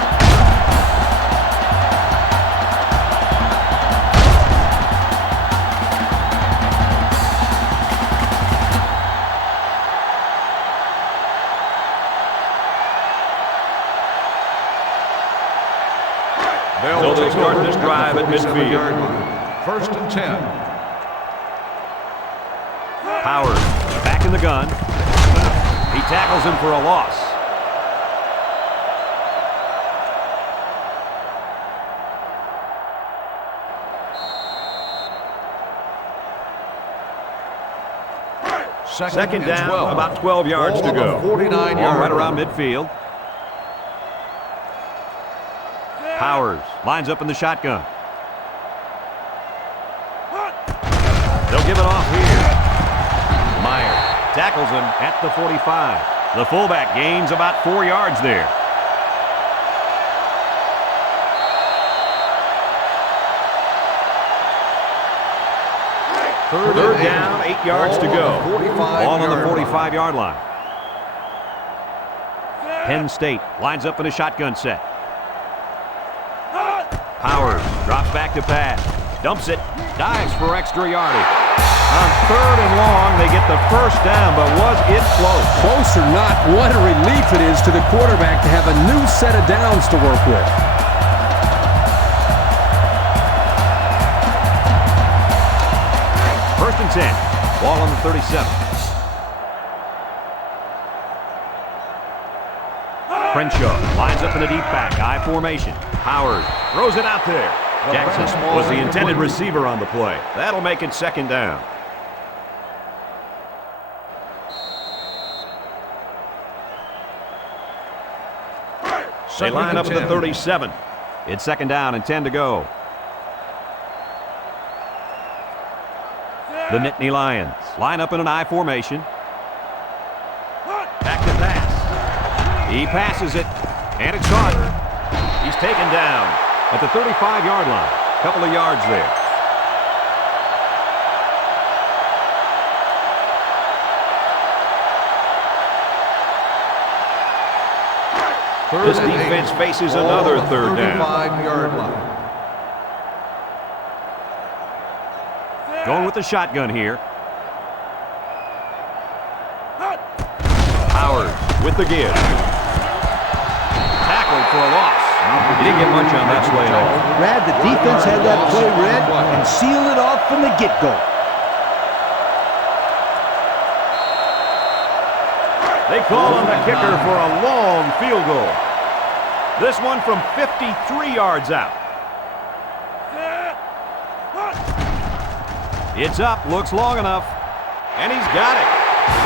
So they start this drive at midfield. First and 10. Powers back in the gun. He tackles him for a loss. Second down, 12. about 12 yards to go. 49 Ball right around midfield. Powers lines up in the shotgun. They'll give it off here. Meyer tackles him at the 45. The fullback gains about 4 yards there. Third down, 8 yards to go. Ball on the 45-yard line. Penn State lines up in a shotgun set. Powers drops back to pass. Dumps it. Dives for extra yardage. On 3rd and long, they get the first down, but was it close? Close or not, what a relief it is to the quarterback to have a new set of downs to work with. First and 10. Ball on the 37. Crenshaw lines up in a deep back. I formation. Powers throws it out there. Jackson was the intended receiver on the play. That'll make it second down. They line up at the 37. It's second down and 10 to go. The Nittany Lions line up in an I formation. Back to pass. He passes it, and it's caught. He's taken down at the 35-yard line. Couple of yards there. This defense faces another third down. 35-yard line. Going with the shotgun here. Powers with the give. Tackled for a loss. He didn't get much on that play at all. Brad, the defense had that play read and sealed it off from the get-go. They call on the kicker for a long field goal. This one from 53 yards out. It's up, looks long enough, and he's got it.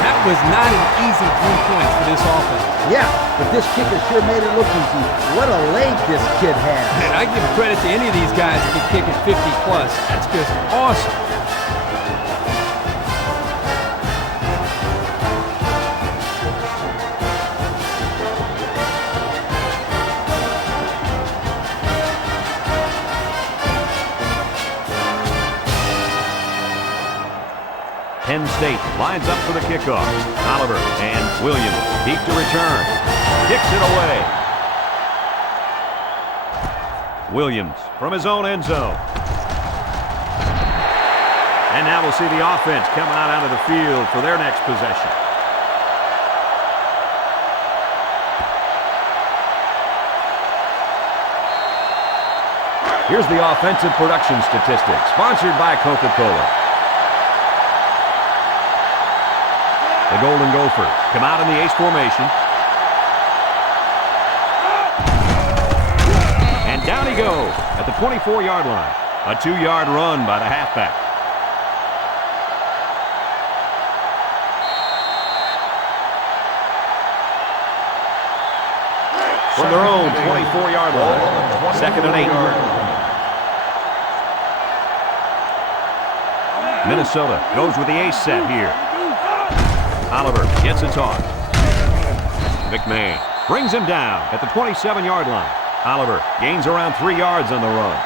That was not an easy 3 points for this offense. Yeah, but this kicker sure made it look easy. What a leg this kid has. And I give credit to any of these guys that can kick it 50+. That's just awesome. Penn State lines up for the kickoff. Oliver and Williams deep to return. Kicks it away. Williams from his own end zone. And now we'll see the offense come out onto the field for their next possession. Here's the offensive production statistics, sponsored by Coca-Cola. The Golden Gophers come out in the ace formation. And down he goes at the 24-yard line. A 2-yard run by the halfback. From their own 24-yard line. Second and 8. Minnesota goes with the ace set here. Oliver gets a toss. McMahon brings him down at the 27-yard line. Oliver gains around 3 yards on the run.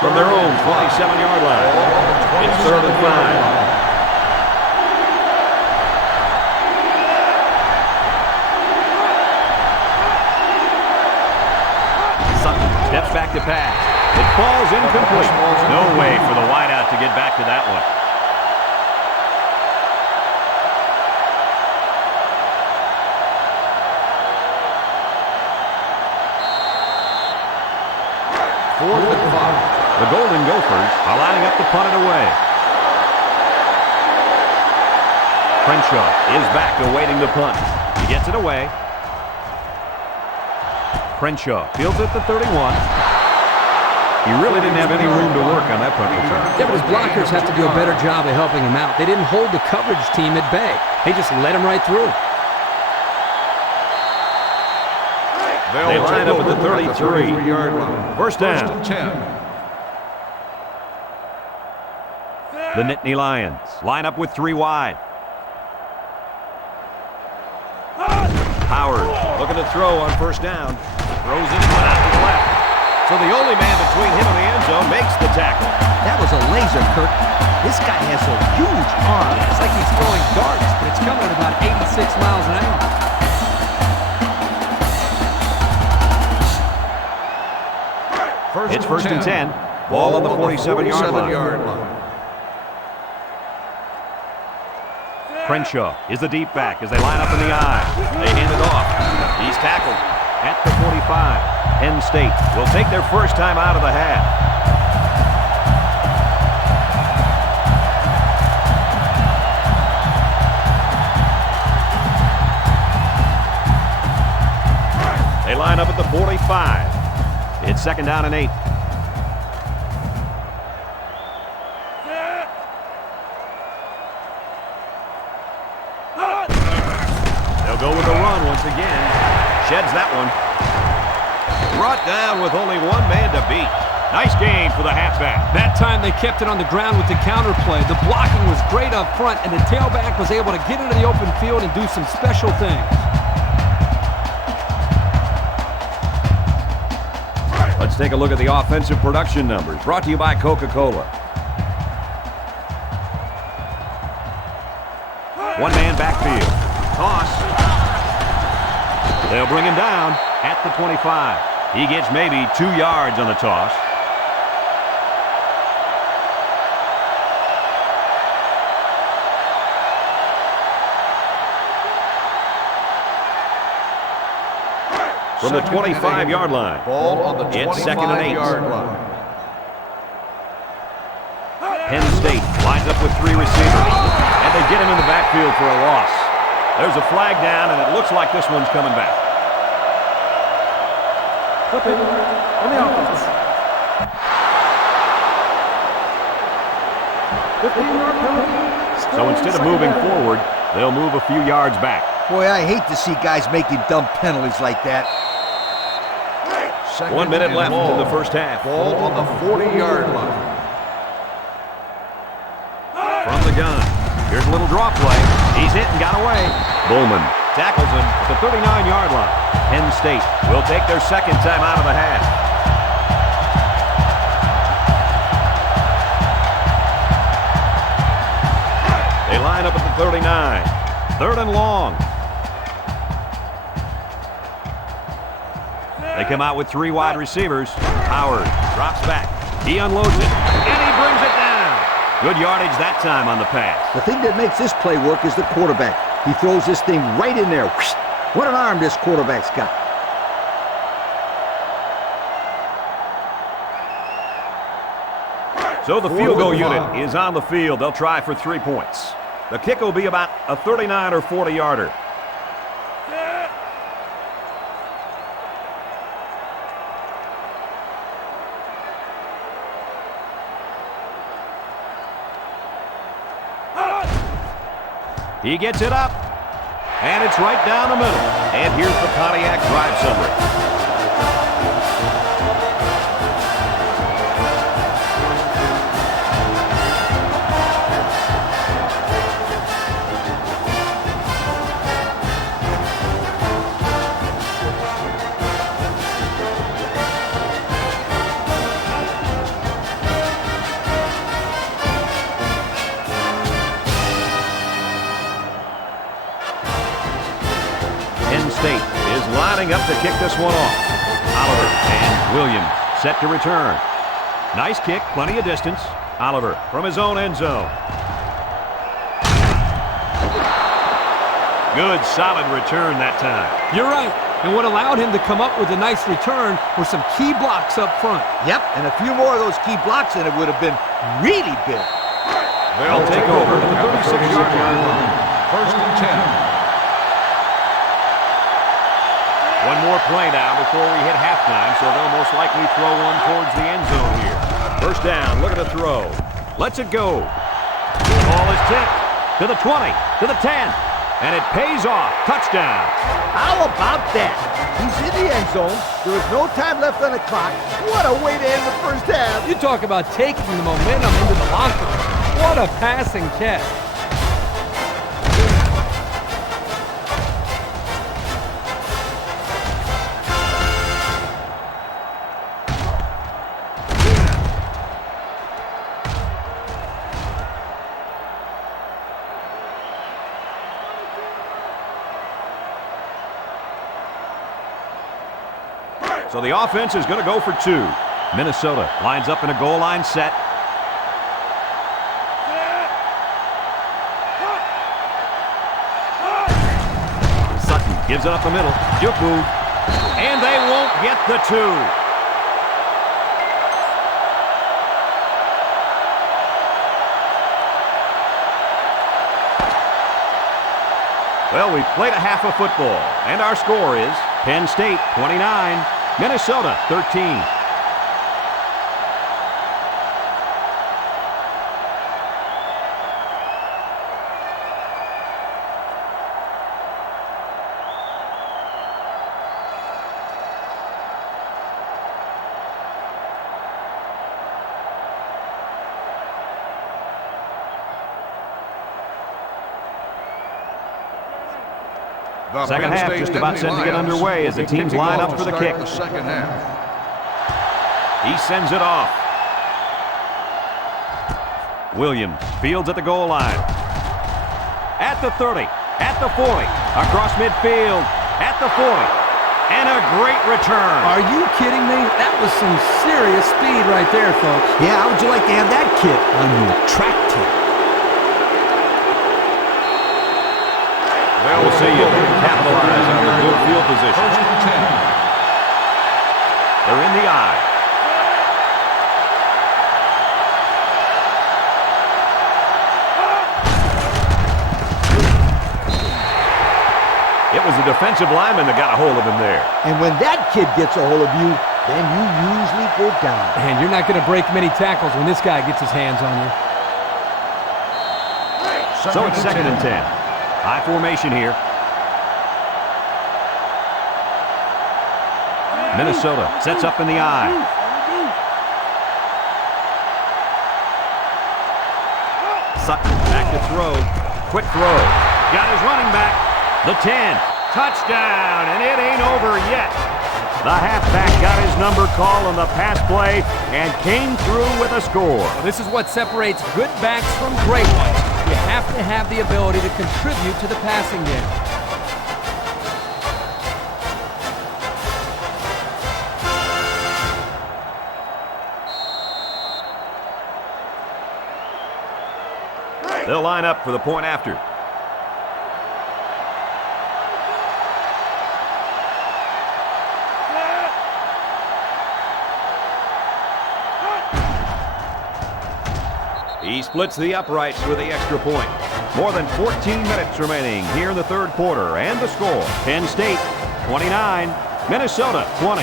From their own 27-yard line, it's 3rd and 5. Steps back to pass. It falls incomplete. No way for the wideout to get back to that one. Fourth and 5. The Golden Gophers are lining up to punt it away. Crenshaw is back awaiting the punt. He gets it away. Crenshaw fields at the 31. He really didn't have any room to work on that punt return. Yeah, but his blockers have to do a better job of helping him out. They didn't hold the coverage team at bay. They just let him right through. They line up at the 33-yard line. First down. The Nittany Lions line up with 3 wide. Powers looking to throw on first down. Throws it out to the left. So the only man between him and the end zone makes the tackle. That was a laser, Kirk. This guy has a huge arm. It's like he's throwing darts, but it's coming at about 86 miles an hour. It's first and 10. Ball on the 47-yard line. Crenshaw is the deep back as they line up in the I. They hand it off. He's tackled at the 45. Penn State will take their first time out of the half. They line up at the 45. It's second down and 8. They'll go with the run once again. Sheds that one. Brought down with only one man to beat. Nice game for the halfback. That time they kept it on the ground with the counter play. The blocking was great up front, and the tailback was able to get into the open field and do some special things. Let's take a look at the offensive production numbers, brought to you by Coca-Cola. One-man backfield. Toss. They'll bring him down at the 25. He gets maybe 2 yards on the toss. From the 25-yard line. Ball on the 25-yard line. Penn State lines up with 3 receivers, and they get him in the backfield for a loss. There's a flag down, and it looks like this one's coming back. Flipping on the offense. 15-yard penalty. So instead of moving forward, they'll move a few yards back. Boy, I hate to see guys making dumb penalties like that. 1 minute left in the first half. Ball on the 40-yard line. From the gun. Here's a little draw play. He's hit and got away. Bowman tackles him at the 39-yard line. Penn State will take their second time out of the half. They line up at the 39. 3rd and long. They come out with 3 wide receivers. Howard drops back. He unloads it, and he brings it down. Good yardage that time on the pass. The thing that makes this play work is the quarterback. He throws this thing right in there. What an arm this quarterback's got. So the field goal unit is on the field. They'll try for 3 points. The kick will be about a 39 or 40-yarder. He gets it up, and it's right down the middle. And here's the Pontiac drive summary. Penn State is lining up to kick this one off. Oliver and Williams set to return. Nice kick, plenty of distance. Oliver from his own end zone. Good, solid return that time. You're right. And what allowed him to come up with a nice return were some key blocks up front. Yep, and a few more of those key blocks and it would have been really big. They'll take over at the 36-yard line. 1st and 10. One more play now before we hit halftime, so they'll most likely throw one towards the end zone here. 1st down, look at the throw. Lets it go. Ball is tipped to the 20, to the 10, and it pays off. Touchdown. How about that? He's in the end zone. There is no time left on the clock. What a way to end the 1st half. You talk about taking the momentum into the locker room. What a passing catch. So the offense is going to go for 2. Minnesota lines up in a goal line set. Sutton gives it up the middle. Juke move. And they won't get the 2. Well, we've played a half of football, and our score is Penn State 29, Minnesota 13. The Second Penn half State just about set to get Lions underway as the will be teams kicking line off up to for the start kick. The second half. He sends it off. Williams fields at the goal line. At the 30, at the 40, across midfield, at the 40, and a great return. Are you kidding me? That was some serious speed right there, folks. Yeah, how would you like to have that kid on your track team? Well, we'll see you capitalize on the good field position. 1st and 10. They're in the eye. It was the defensive lineman that got a hold of him there. And when that kid gets a hold of you, then you usually go down. And you're not going to break many tackles when this guy gets his hands on you. So it's 2nd and 10. High formation here. Minnesota sets up in the eye. Sutton back to throw. Quick throw. Got his running back. The 10. Touchdown, and it ain't over yet. The halfback got his number called on the pass play and came through with a score. Well, this is what separates good backs from great ones. You have to have the ability to contribute to the passing game. They'll line up for the point after. He splits the uprights with the extra point. More than 14 minutes remaining here in the third quarter. And the score, Penn State 29, Minnesota 20.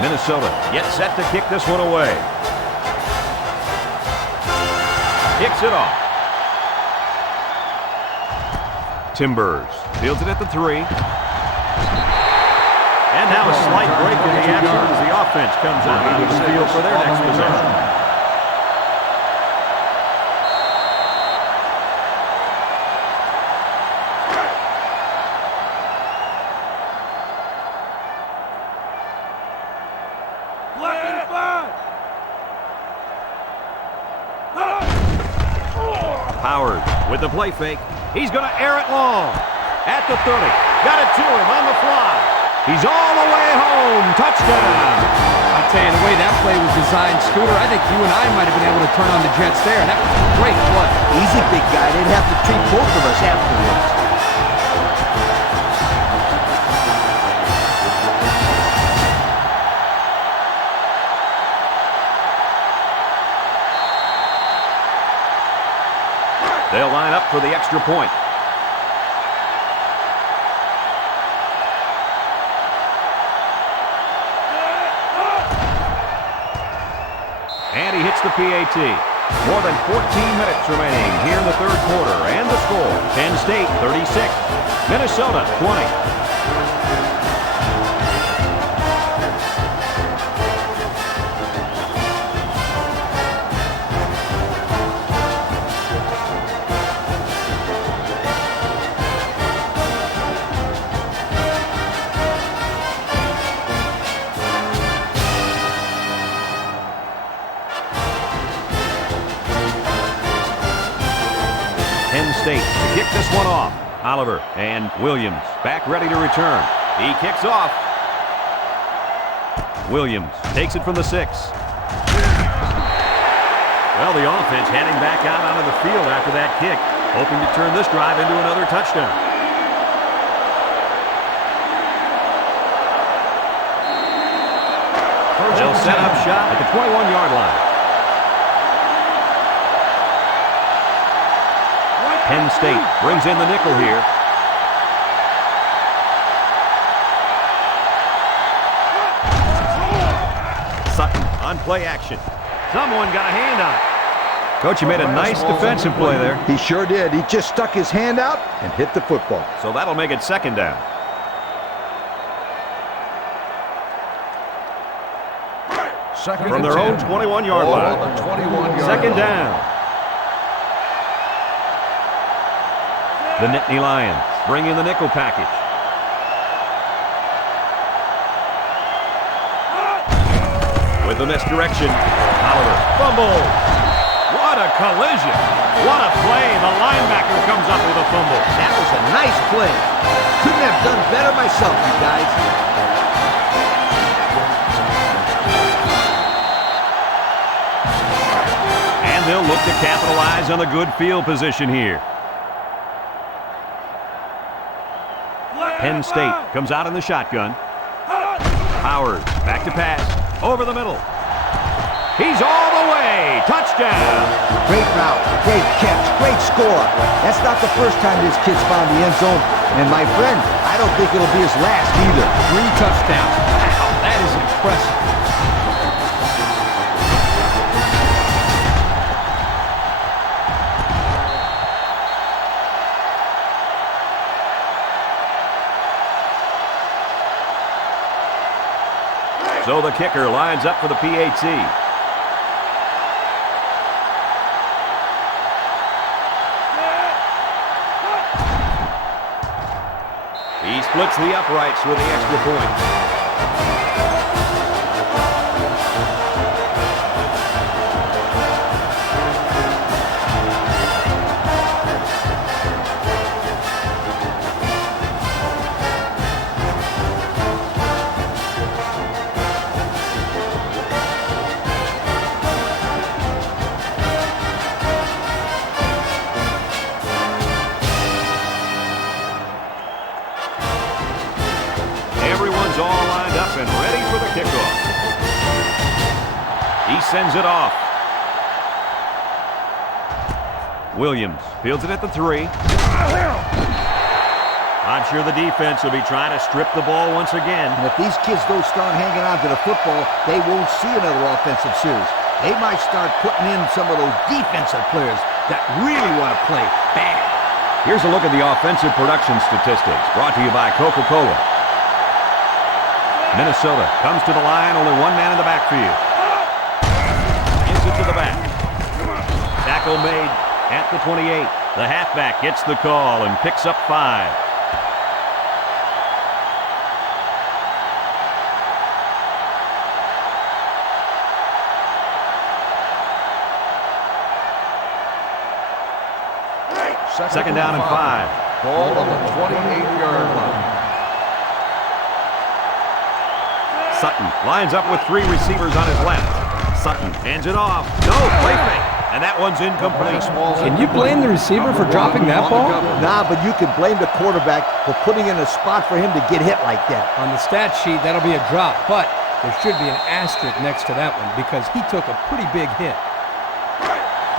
Minnesota gets set to kick this one away. Kicks it off. Timbers fields it at the 3. And now a slight break in the action as the offense comes out onto the field for their next possession. Howard with the play fake. He's going to air it long. At the 30. Got it to him on the fly. He's all the way home. Touchdown. I'll tell you, the way that play was designed, Scooter, I think you and I might have been able to turn on the Jets there. That was a great play. Easy, big guy. They'd have to treat both of us afterwards. They'll line up for the extra point. And he hits the PAT. More than 14 minutes remaining here in the third quarter. And the score, Penn State 36, Minnesota 20. Penn State to kick this one off. Oliver and Williams back ready to return. He kicks off. Williams takes it from the 6. Well, the offense heading back out onto the field after that kick, hoping to turn this drive into another touchdown. They'll set up shop at the 21-yard line. Penn State brings in the nickel here. Sutton on play action. Someone got a hand on it. Coach, you made a nice defensive play there. He sure did. He just stuck his hand out and hit the football. So that'll make it second down. From their own 21-yard line. Second down. The Nittany Lions bring in the nickel package. With the misdirection, Oliver fumble. What a collision. What a play. The linebacker comes up with a fumble. That was a nice play. Couldn't have done better myself, you guys. And they'll look to capitalize on the good field position here. Penn State comes out in the shotgun. Howard back to pass. Over the middle. He's all the way. Touchdown. Great route. Great catch. Great score. That's not the first time this kid's found the end zone. And my friend, I don't think it'll be his last either. 3 touchdowns. Wow, that is impressive. So the kicker lines up for the PAT. splits the uprights with the extra point. Everyone's all lined up and ready for the kickoff. He sends it off. Williams fields it at the 3. I'm sure the defense will be trying to strip the ball once again. And if these kids don't start hanging on to the football, they won't see another offensive series. They might start putting in some of those defensive players that really want to play bad. Here's a look at the offensive production statistics brought to you by Coca-Cola. Minnesota comes to the line, only one man in the backfield. Gives it to the back. Tackle made at the 28. The halfback gets the call and picks up 5. Second down and 5. Ball on the 28-yard line. Sutton lines up with 3 receivers on his left. Sutton hands it off. No, play fake. And that one's incomplete. Can you blame the receiver for dropping that ball? Nah, but you can blame the quarterback for putting in a spot for him to get hit like that. On the stat sheet, that'll be a drop, but there should be an asterisk next to that one because he took a pretty big hit.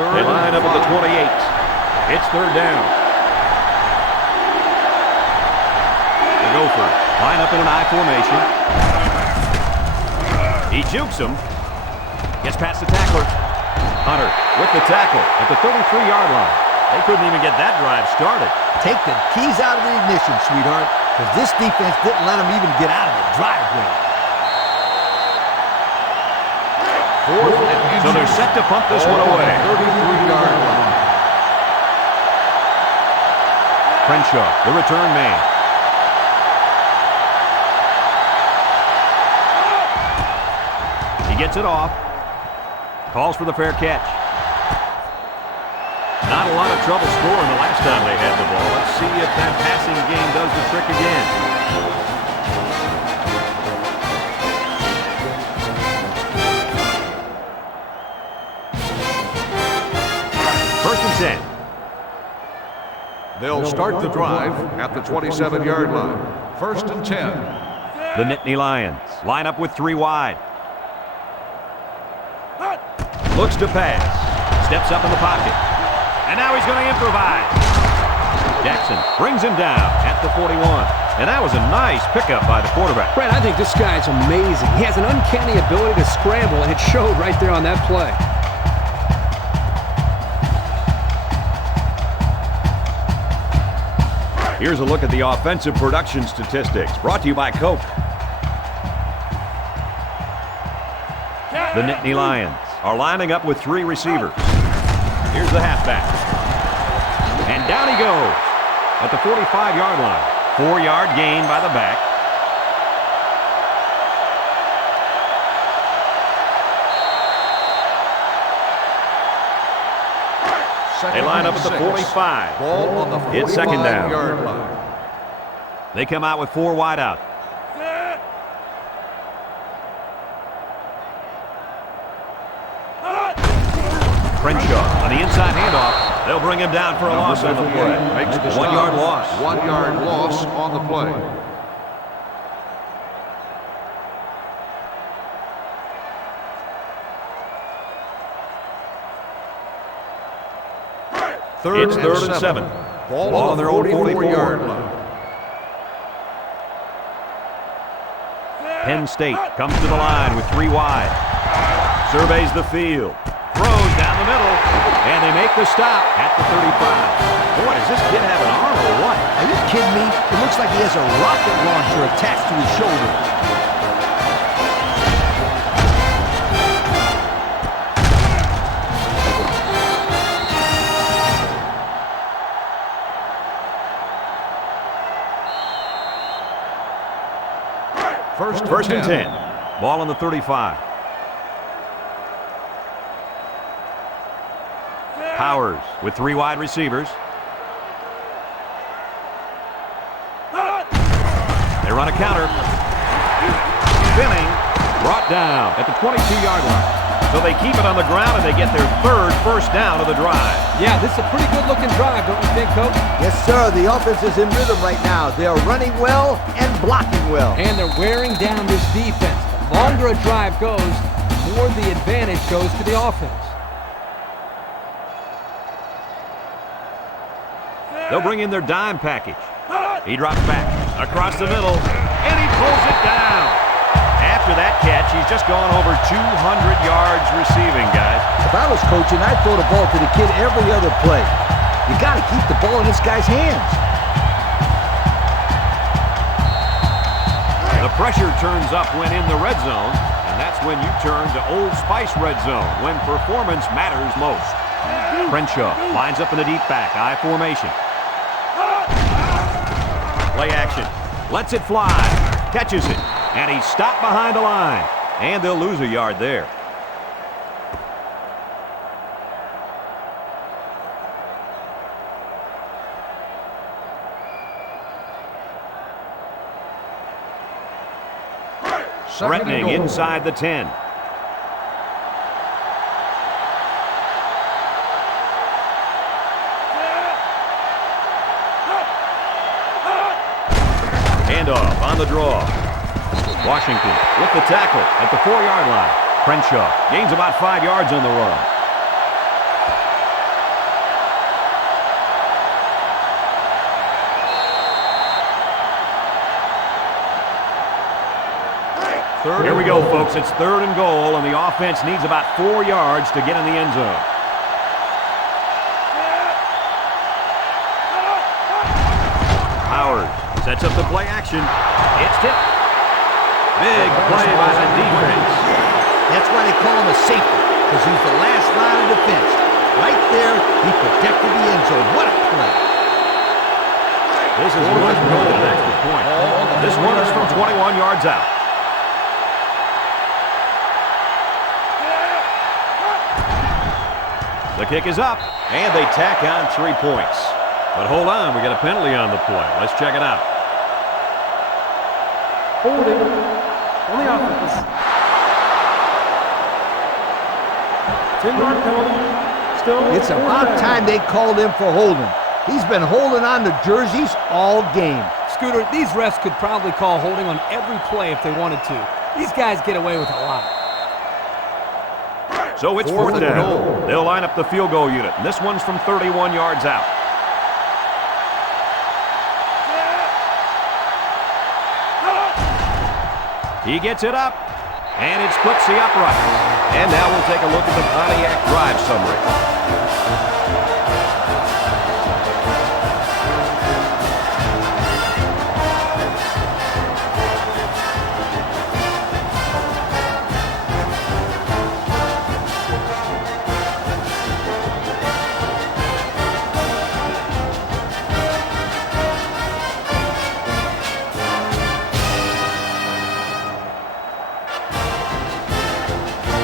They line up at the 28. It's third down. The Gophers line up in an I formation. He jukes him. Gets past the tackler. Hunter with the tackle at the 33-yard line. They couldn't even get that drive started. Take the keys out of the ignition, sweetheart, because this defense didn't let them even get out of the driveway. So they're set to punt this one away. 33-yard line. Crenshaw, the return man. He gets it off. Calls for the fair catch. Not a lot of trouble scoring the last time they had the ball. Let's see if that passing game does the trick again. First and 10. They'll start the drive at the 27-yard line. First and 10. The Nittany Lions line up with 3 wide. Looks to pass. Steps up in the pocket. And now he's going to improvise. Jackson brings him down at the 41. And that was a nice pickup by the quarterback. Brad, I think this guy's amazing. He has an uncanny ability to scramble, and it showed right there on that play. Here's a look at the offensive production statistics brought to you by Coke. The Nittany Lions are lining up with 3 receivers. Here's the halfback. And down he goes at the 45-yard line. 4-yard gain by the back. They line up at the 45. Ball on the 45 It's second down. Yard line. They come out with 4 wide out. Crenshaw on the inside handoff. They'll bring him down for a loss on the play. Makes the 1-yard stop. loss. 1-yard loss on the play. It's third and 7. Ball on their own 44-yard line. Penn State comes to the line with 3 wide. Surveys the field. Throws down the middle. And they make the stop at the 35. Boy, does this kid have an arm or what? Are you kidding me? It looks like he has a rocket launcher attached to his shoulder. First and 10. Ball on the 35. Powers with 3 wide receivers. They run a counter. Spinning. Brought down at the 22-yard line. So they keep it on the ground and they get their 3rd first down of the drive. Yeah, this is a pretty good-looking drive, don't you think, Coach? Yes, sir. The offense is in rhythm right now. They are running well and blocking well. And they're wearing down this defense. The longer a drive goes, the more the advantage goes to the offense. They'll bring in their dime package. He drops back across the middle, and he pulls it down. After that catch, he's just gone over 200 yards receiving, guys. If I was coaching, I'd throw the ball to the kid every other play. You got to keep the ball in this guy's hands. The pressure turns up when in the red zone, and that's when you turn to Old Spice red zone, when performance matters most. Crenshaw lines up in the deep back, I formation. Play action. Lets it fly. Catches it. And he's stopped behind the line. And they'll lose a yard there. Threatening inside the 10. Handoff on the draw. Washington with the tackle at the 4-yard line. Crenshaw gains about 5 yards on the run. Here we go, folks. It's 3rd and goal, and the offense needs about 4 yards to get in the end zone. Howard sets up the play action. It's tipped. Big play by the defense. That's why they call him a safety, because he's the last line of defense. Right there, he protected the end zone. What a play. This is much more than an extra point. This one is from 21 yards out. The kick is up, and they tack on 3 points. But hold on, we got a penalty on the play. Let's check it out. Holding on the offense. 10-yard penalty. Still. It's about time they called him for holding. He's been holding on to jerseys all game. Scooter, these refs could probably call holding on every play if they wanted to. These guys get away with a lot. So it's 4th down. They'll line up the field goal unit. And this one's from 31 yards out. He gets it up, and it splits the uprights. And now we'll take a look at the Pontiac drive summary.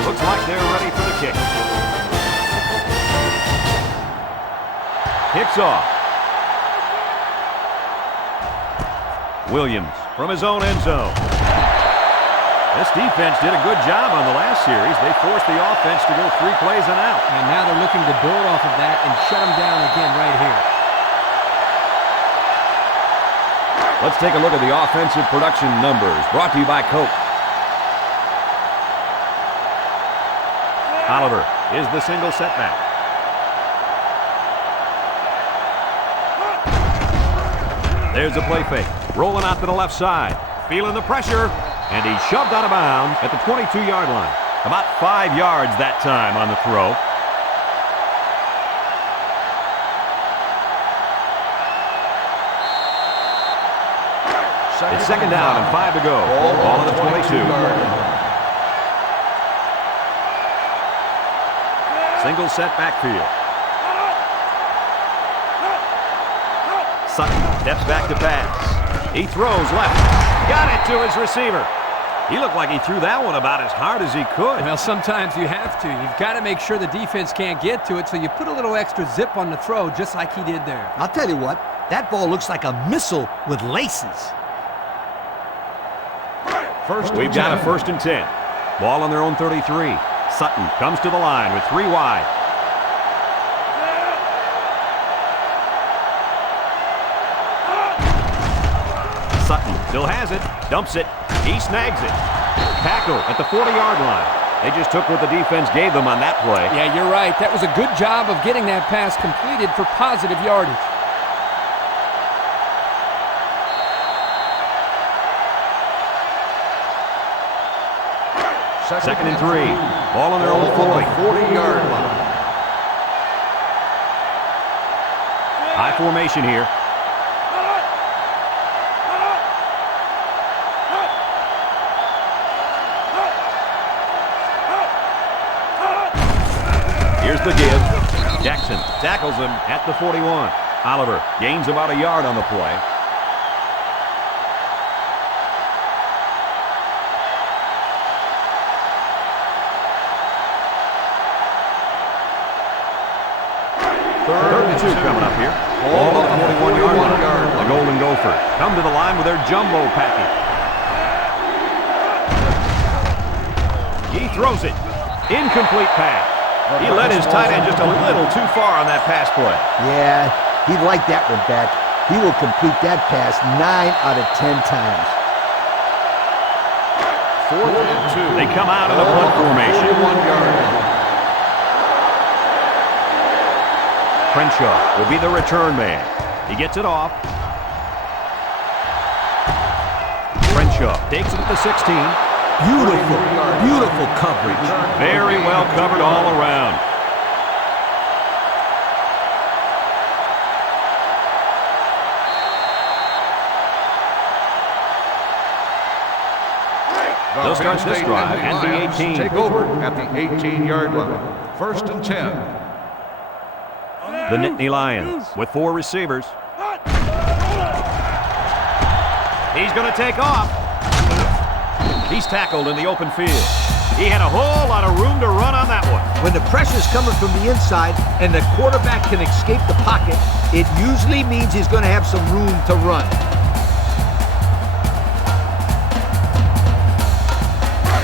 Looks like they're ready for the kick. Kicks off. Williams from his own end zone. This defense did a good job on the last series. They forced the offense to go 3 plays and out. And now they're looking to build off of that and shut them down again right here. Let's take a look at the offensive production numbers, brought to you by Coke. Oliver is the single setback. There's a play fake. Rolling out to the left side. Feeling the pressure. And he's shoved out of bounds at the 22-yard line. About 5 yards that time on the throw. It's 2nd down and 5 to go. Ball at the 22. Single set backfield. Sutton steps back to pass. He throws left. Got it to his receiver. He looked like he threw that one about as hard as he could. Well, sometimes you have to. You've got to make sure the defense can't get to it, so you put a little extra zip on the throw, just like he did there. I'll tell you what, that ball looks like a missile with laces. We've got a 1st and 10. Ball on their own 33. Sutton comes to the line with 3 wide. Sutton still has it, dumps it, he snags it. Tackle at the 40-yard line. They just took what the defense gave them on that play. Yeah, you're right. That was a good job of getting that pass completed for positive yardage. Second and 3. Ball on their own 40. 40-yard line. High formation here. Here's the give. Jackson tackles him at the 41. Oliver gains about a yard on the play. Third and 2 coming up here. Ball on the 41-yard line. The Golden Gophers come to the line with their jumbo package. He throws it. Incomplete pass. He led his tight end just a little too far on that pass play. Yeah, he'd like that one back. He will complete that pass 9 out of 10 times. 4th and 2. They come out in a punt formation. 41-yard line. Crenshaw will be the return man. He gets it off. Crenshaw takes it at the 16. Beautiful, beautiful coverage. Very well covered all around. They'll start this drive at the 18. Take over at the 18-yard line. 1st and 10. The Nittany Lions with 4 receivers. He's going to take off. He's tackled in the open field. He had a whole lot of room to run on that one. When the pressure's coming from the inside and the quarterback can escape the pocket, it usually means he's going to have some room to run.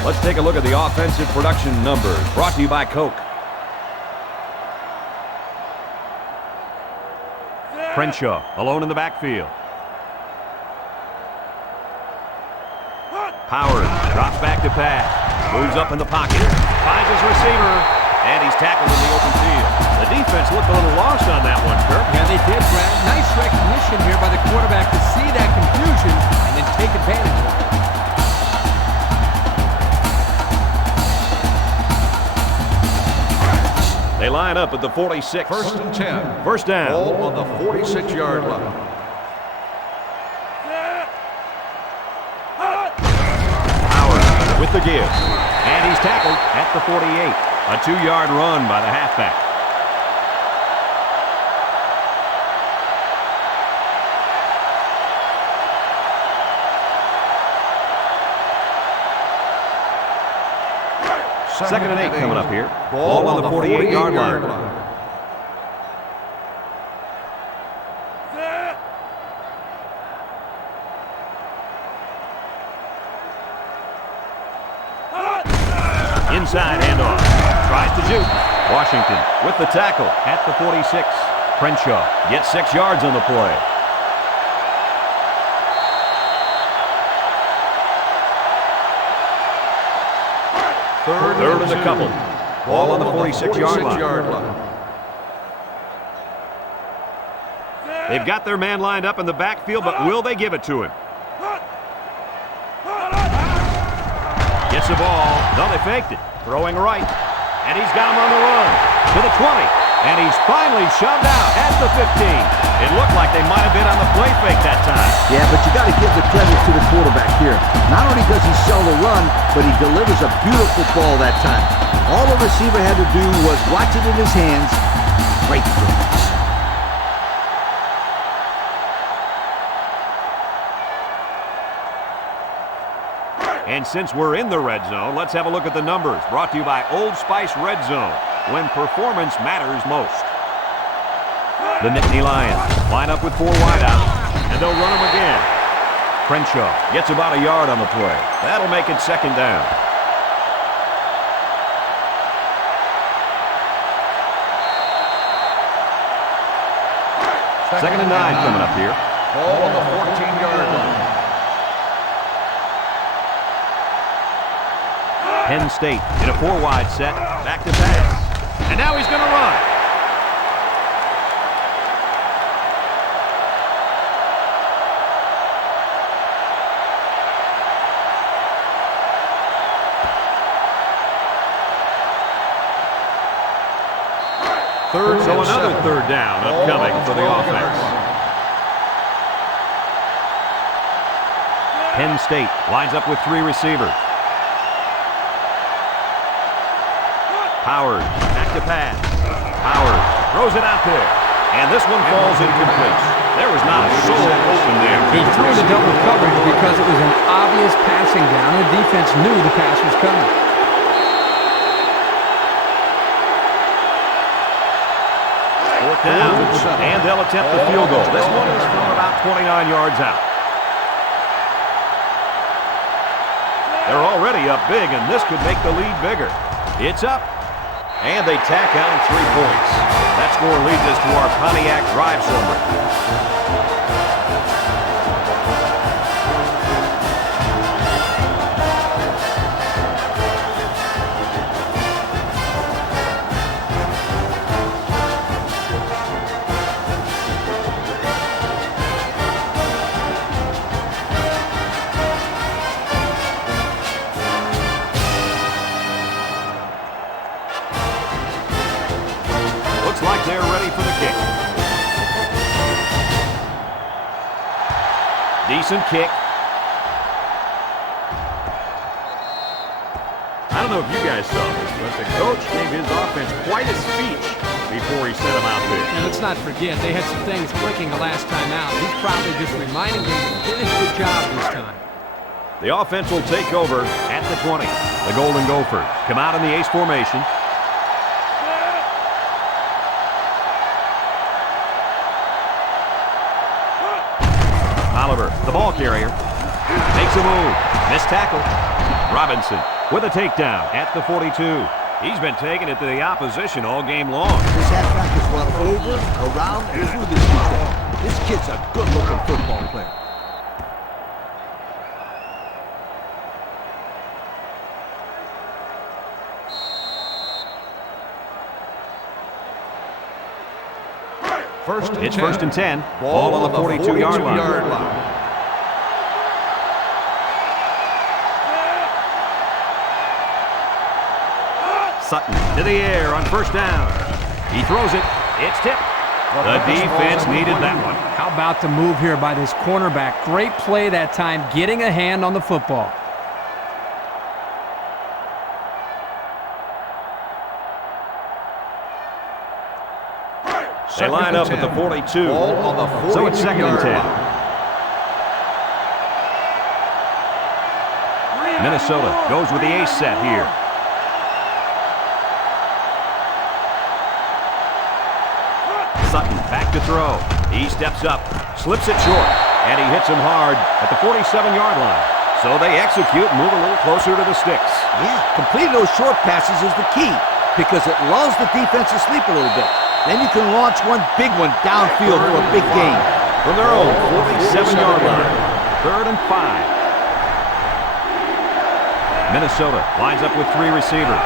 Let's take a look at the offensive production numbers brought to you by Coke. Crenshaw alone in the backfield. Howard drops back to pass. Moves up in the pocket. Finds his receiver. And he's tackled in the open field. The defense looked a little lost on that one, Kirk. Yeah, they did, Brad. Nice recognition here by the quarterback to see that confusion and then take advantage of it. They line up at the 46. 1st and 10. First down. Ball on the 46-yard line. Howard with the give. And he's tackled at the 48. A 2-yard run by the halfback. Second and 8 coming up here. Ball on the 48-yard line. Inside handoff. Tries to juke. Washington with the tackle at the 46. Crenshaw gets 6 yards on the play. Third and a couple. Ball on the 46-yard line. They've got their man lined up in the backfield, but will they give it to him? Gets the ball. No, they faked it. Throwing right. And he's got him on the run. To the 20. And he's finally shoved out at the 15. It looked like they might have been on the play fake that time. Yeah, but you got to give the credit to the quarterback here. Not only does he sell the run, but he delivers a beautiful ball that time. All the receiver had to do was watch it in his hands. Great throw. And since we're in the red zone, let's have a look at the numbers. Brought to you by Old Spice Red Zone, when performance matters most. The Nittany Lions line up with 4 wideouts, and they'll run them again. Crenshaw gets about a yard on the play. That'll make it 2nd down. Second and 9 coming up here. Ball on the 14-yard line. Penn State in a 4-wide set. Back to pass. And now he's going to run. So another 3rd down upcoming for the offense. Penn State lines up with 3 receivers. Howard, back to pass. Howard throws it out there. And this one falls incomplete. There was not a soul open there. He threw the double coverage because it was an obvious passing down. The defense knew the pass was coming. 4th down, and they'll attempt the field goal. This one is from about 29 yards out. They're already up big, and this could make the lead bigger. It's up. And they tack on 3 points. That score leads us to our Pontiac drive summary. Like they're ready for the kick. Decent kick. I don't know if you guys saw this, but the coach gave his offense quite a speech before he sent them out there. And let's not forget, they had some things clicking the last time out. He's probably just reminding them to finish the job this time. The offense will take over at the 20. The Golden Gophers come out in the ace formation. Oliver, the ball carrier, makes a move. Missed tackle. Robinson with a takedown at the 42. He's been taking it to the opposition all game long. This halfback is well over, around, and through this defense. This kid's a good-looking football player. It's 1st and 10. Ball on the 42-yard line. Sutton to the air on 1st down. He throws it. It's tipped. The defense needed that one. How about the move here by this cornerback? Great play that time, getting a hand on the football. They line up at the 42. So it's 2nd and 10. Minnesota goes with the ace set here. Sutton back to throw. He steps up, slips it short, and he hits him hard at the 47-yard line. So they execute, move a little closer to the sticks. Yeah, completing those short passes is the key because it lulls the defense to sleep a little bit. Then you can launch one big one downfield for a big gain. From their own 47-yard line, 3rd and 5. Minnesota lines up with 3 receivers.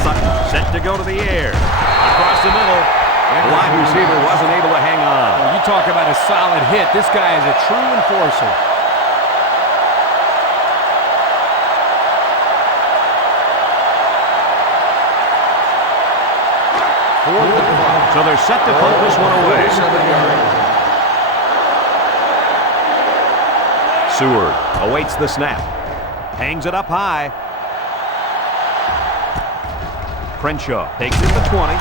Sutton set to go to the air. Across the middle. The wide receiver wasn't able to hang on. Well, you talk about a solid hit. This guy is a true enforcer. So they're set to punt this one away. Seward awaits the snap. Hangs it up high. Crenshaw takes it to 20.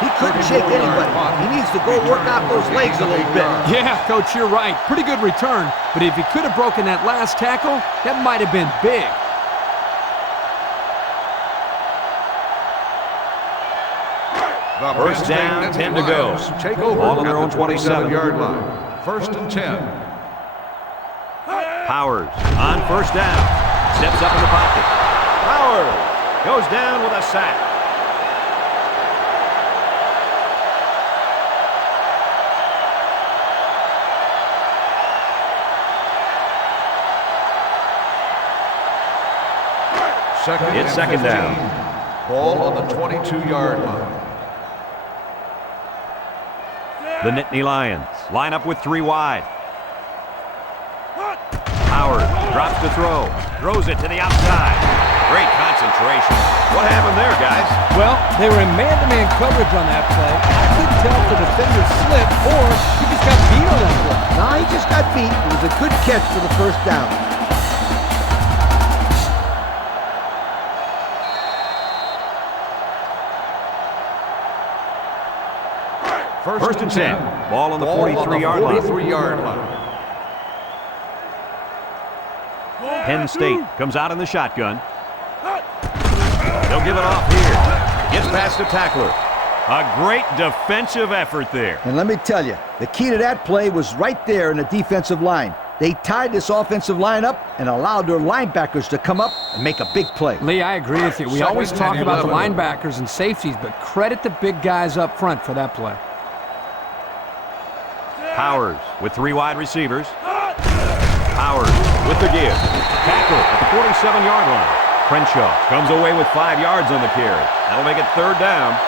He couldn't shake anybody. He needs to go work out those legs a little bit. Yeah, Coach, you're right. Pretty good return. But if he could have broken that last tackle, that might have been big. First down, 10 to go. Take over Ball on their own 27-yard line. First and 10. Powers on first down. Steps up in the pocket. Powers goes down with a sack. It's second down. Ball on the 22-yard line. The Nittany Lions line up with 3 wide. Powers drops to throw. Throws it to the outside. Great concentration. What happened there, guys? Well, they were in man-to-man coverage on that play. I couldn't tell if the defender slipped or he just got beat on that play. No, he just got beat. It was a good catch for the first down. First and 10. Ball on the 43-yard line. 43-yard line. Penn State comes out in the shotgun. They'll give it off here. Gets past the tackler. A great defensive effort there. And let me tell you, the key to that play was right there in the defensive line. They tied this offensive line up and allowed their linebackers to come up and make a big play. Lee, I agree with you. We always talk about the linebackers and safeties, but credit the big guys up front for that play. Powers with 3 wide receivers. Powers with the give. Tackle at the 47-yard line. Crenshaw comes away with 5 yards on the carry. That'll make it third down.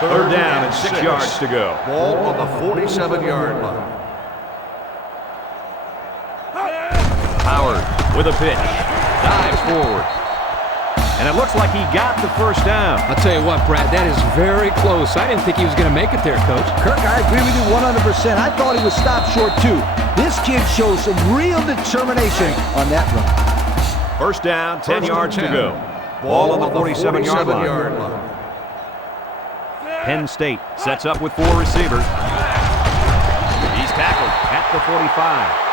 Third down and 6 yards to go. Ball on the 47-yard line. Powers with a pitch. Dives forward. And it looks like he got the first down. I'll tell you what, Brad, that is very close. I didn't think he was going to make it there, Coach. Kirk, I agree with you 100%. I thought he was stopped short, too. This kid shows some real determination on that run. First down, 10 yards to go. Ball on the 47-yard line. Penn State sets up with 4 receivers. He's tackled at the 45.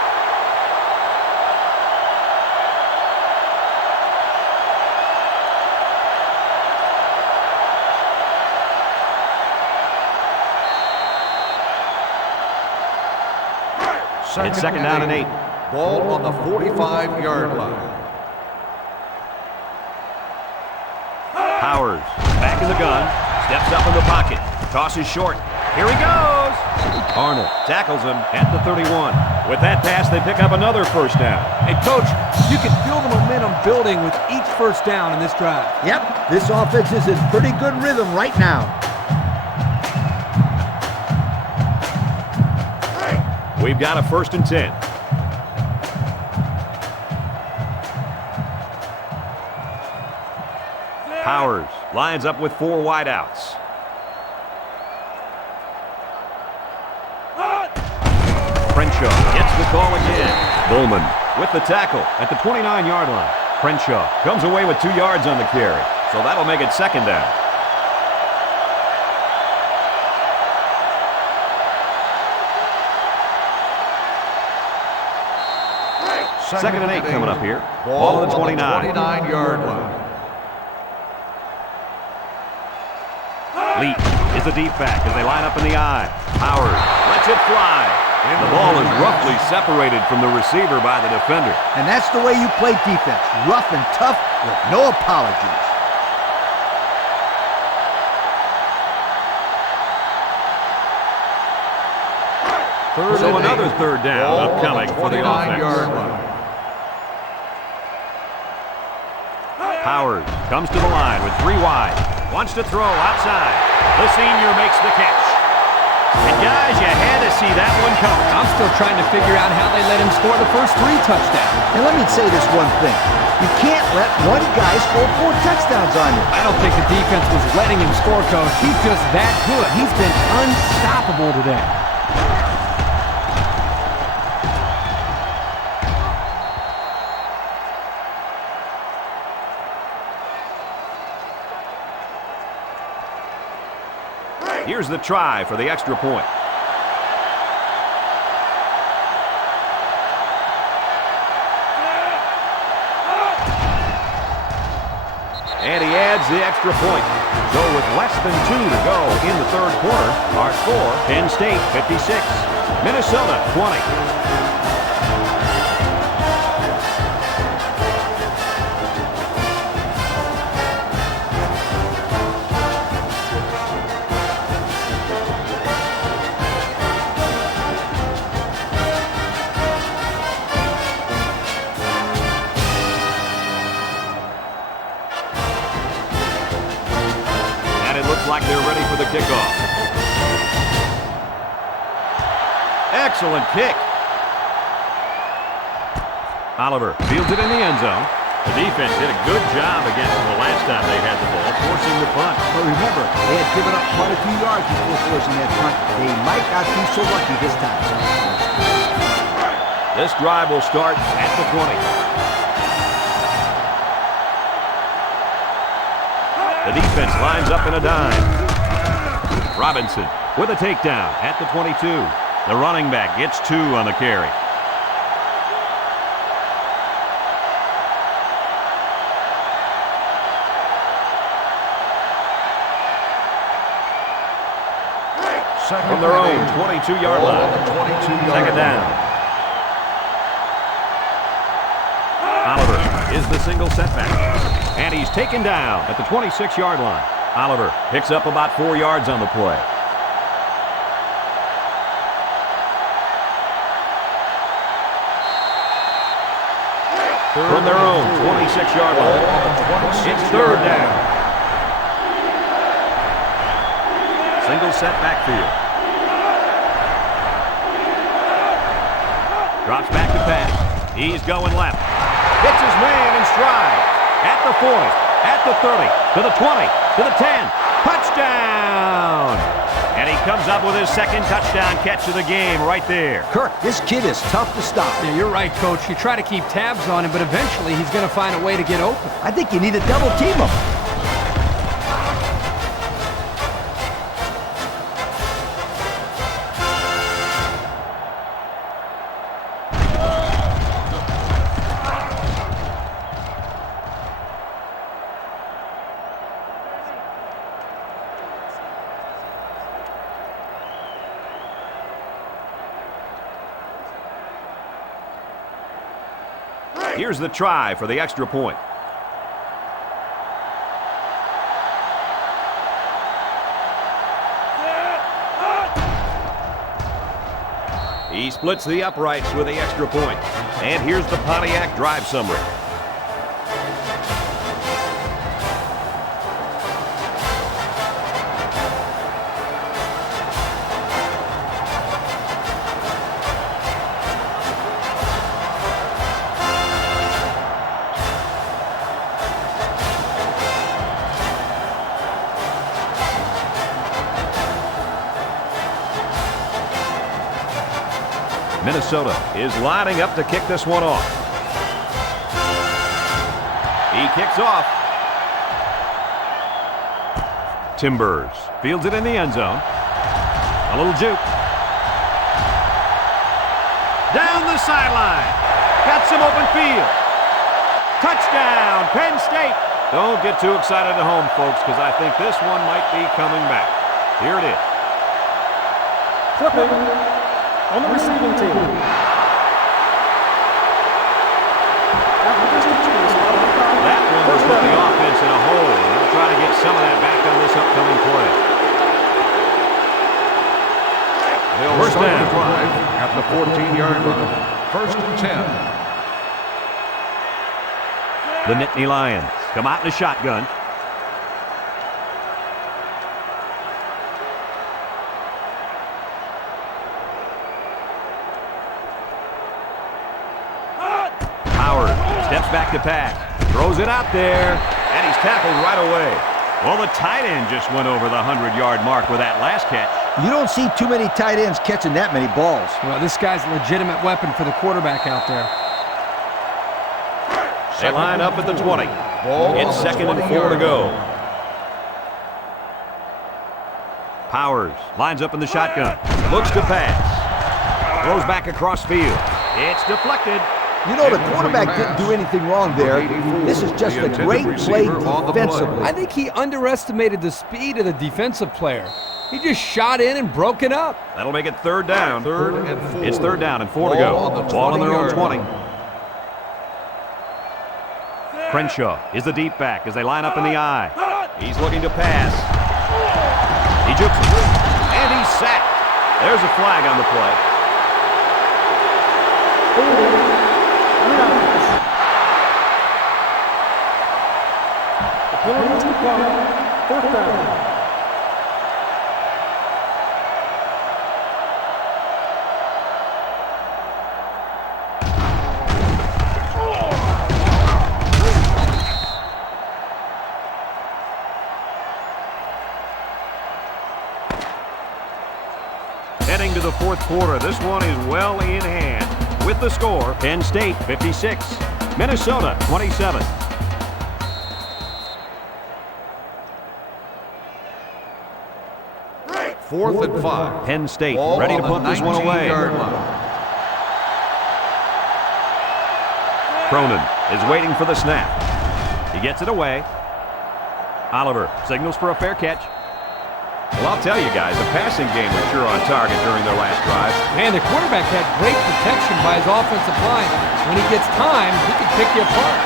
It's second down and 8. Ball on the 45-yard line. Powers back in the gun. Steps up in the pocket. Tosses short. Here he goes. Arnold tackles him at the 31. With that pass, they pick up another first down. Hey, Coach, you can feel the momentum building with each first down in this drive. Yep, this offense is in pretty good rhythm right now. We've got a first and 10. Powers lines up with 4 wideouts. Crenshaw gets the call again. Bowman with the tackle at the 29-yard line. Crenshaw comes away with 2 yards on the carry. So that'll make it second down. Second and 8 coming up here. Ball on the 29-yard line. Lee is the deep back as they line up in the I. Powers lets it fly. And the ball is roughly separated from the receiver by the defender. And that's the way you play defense. Rough and tough with no apologies. So another third down upcoming for the offense. Powers comes to the line with 3 wide. Wants to throw outside. The senior makes the catch. And guys, you had to see that one coming. I'm still trying to figure out how they let him score the first 3 touchdowns. And let me say this one thing. You can't let one guy score 4 touchdowns on you. I don't think the defense was letting him score, Coach. He's just that good. He's been unstoppable today. Here's the try for the extra point. And he adds the extra point. So with less than 2 to go in the third quarter, our score, Penn State 56, Minnesota 20. Like they're ready for the kickoff. Excellent kick. Oliver fields it in the end zone. The defense did a good job against them the last time they had the ball, forcing the punt. But remember, they had given up quite a few yards before forcing that punt. They might not be so lucky this time. This drive will start at the 20. The defense lines up in a dime. Robinson with a takedown at the 22. The running back gets 2 on the carry. From their own 22-yard line. Second down. Oliver is the single setback. And he's taken down at the 26-yard line. Oliver picks up about 4 yards on the play. From their own 26-yard line. It's third down. Single set backfield. Drops back to pass. He's going left. Hits his man in stride. At the 40, at the 30, to the 20, to the 10. Touchdown! And he comes up with his second touchdown catch of the game right there. Kirk, this kid is tough to stop. Yeah, you're right, Coach. You try to keep tabs on him, but eventually he's going to find a way to get open. I think you need to double team him. Here's the try for the extra point. He splits the uprights with the extra point. And here's the Pontiac drive summary. Minnesota is lining up to kick this one off. He kicks off. Timbers fields it in the end zone. A little juke. Down the sideline. Got some open field. Touchdown, Penn State. Don't get too excited at home, folks, because I think this one might be coming back. Here it is. Flipping. On the receiving team. That one was put the offense in a hole. They'll try to get some of that back on this upcoming play. They'll start the drive at the 14-yard line. First and 10. The Nittany Lions come out in a shotgun. Steps back to pass. Throws it out there. And he's tackled right away. Well, the tight end just went over the 100-yard mark with that last catch. You don't see too many tight ends catching that many balls. Well, this guy's a legitimate weapon for the quarterback out there. They line up at the 20. It's second and 4 to go. Powers lines up in the shotgun. Looks to pass. Throws back across field. It's deflected. You know, the quarterback didn't do anything wrong there. This is just a great play defensively. I think he underestimated the speed of the defensive player. He just shot in and broke it up. That'll make it third down. Third and 4. It's third down and 4 to go. Ball on their own 20. Crenshaw is the deep back as they line up in the I. He's looking to pass. He jukes it. And he's sacked. There's a flag on the play. The penalty is clock. Fourth down. Heading to the fourth quarter, this one is well in hand. With the score, Penn State 56, Minnesota 27. Fourth and 5. Penn State Ball ready to on put the this one away. 19-yard line. Cronin is waiting for the snap. He gets it away. Oliver signals for a fair catch. Well, I'll tell you guys, the passing game was sure on target during their last drive. Man, the quarterback had great protection by his offensive line. When he gets time, he can pick you apart.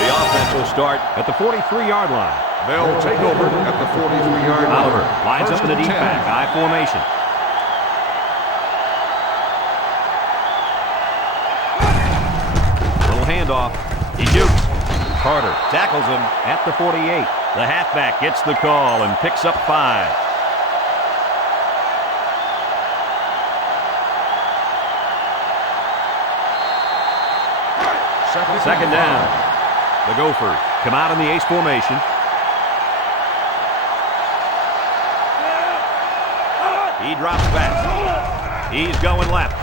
The offense will start at the 43-yard line. They'll take over at the 43-yard line. Oliver lines up in the deep 10. back, I formation. Little handoff. He shoots. Carter tackles him at the 48. The halfback gets the call and picks up 5. Second down. The Gophers come out in the ace formation. He drops back. He's going left.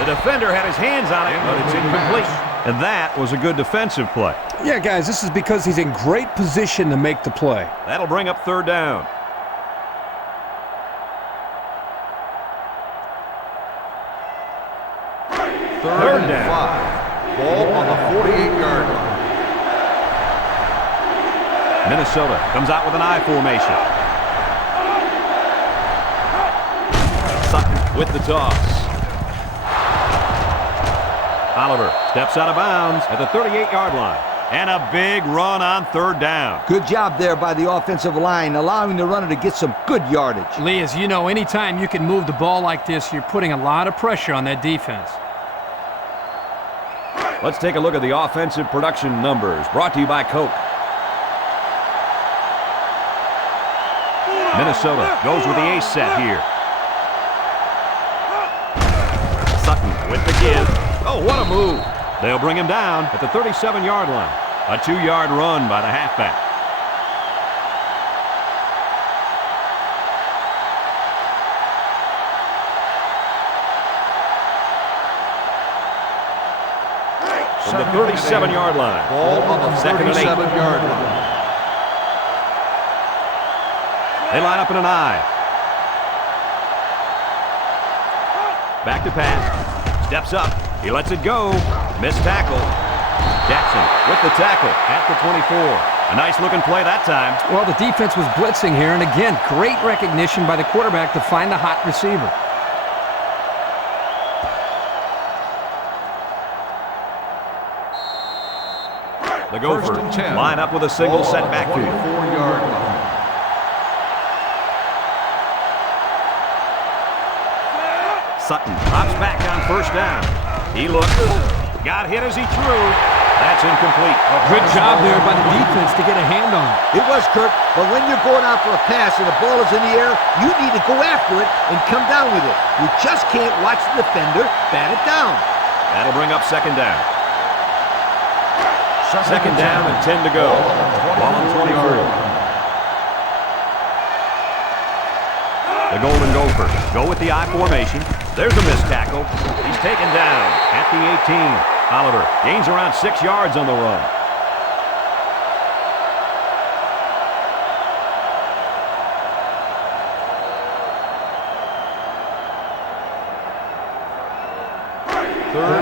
The defender had his hands on it, but it's incomplete. And that was a good defensive play. Yeah, guys, this is because he's in great position to make the play. That'll bring up third down. Third and 5. Ball on the 48-yard line. Minnesota comes out with an I formation. Sutton with the toss. Oliver steps out of bounds at the 38-yard line. And a big run on third down. Good job there by the offensive line, allowing the runner to get some good yardage. Lee, as you know, anytime you can move the ball like this, you're putting a lot of pressure on that defense. Let's take a look at the offensive production numbers, brought to you by Coke. Minnesota goes with the ace set here. Sutton with the give. Oh, what a move. They'll bring him down at the 37-yard line. A 2-yard run by the halfback. From the 37-yard line. Ball on the Second and 8. 37-yard line. They line up in an I. Back to pass. Steps up. He lets it go. Missed tackle. Jackson with the tackle at the 24. A nice-looking play that time. Well, the defense was blitzing here, and again, great recognition by the quarterback to find the hot receiver. The Gophers line up with a single set backfield. 24-yard line. Sutton drops back on first down. He looked. Got hit as he threw. That's incomplete. Good job there by the defense to get a hand on it. It was, Kirk, but when you're going out for a pass and the ball is in the air, you need to go after it and come down with it. You just can't watch the defender bat it down. That'll bring up second down. Second down and 10 to go. Ball on 24. The Golden Gophers go with the I formation. There's a missed tackle. He's taken down at the 18. Oliver gains around 6 yards on the run.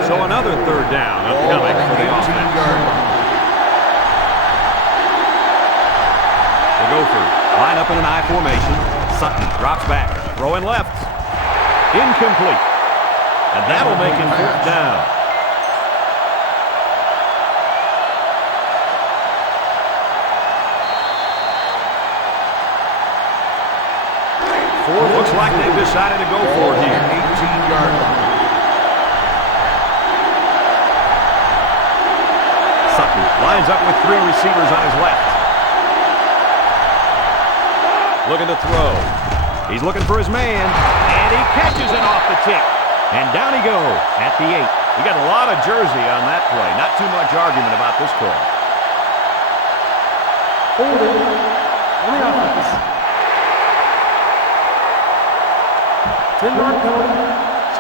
So another third down upcoming for the offense. The Gophers line up in an I formation. Sutton drops back, throwing left. Incomplete. And that'll make it fourth down. Looks like they've decided to go for it here. 18-yard line. Sutton lines up with 3 receivers on his left. Looking to throw. He's looking for his man, and he catches it off the tip. And down he goes at the 8. He got a lot of jersey on that play. Not too much argument about this call. Holding on the offense. 10-yard penalty.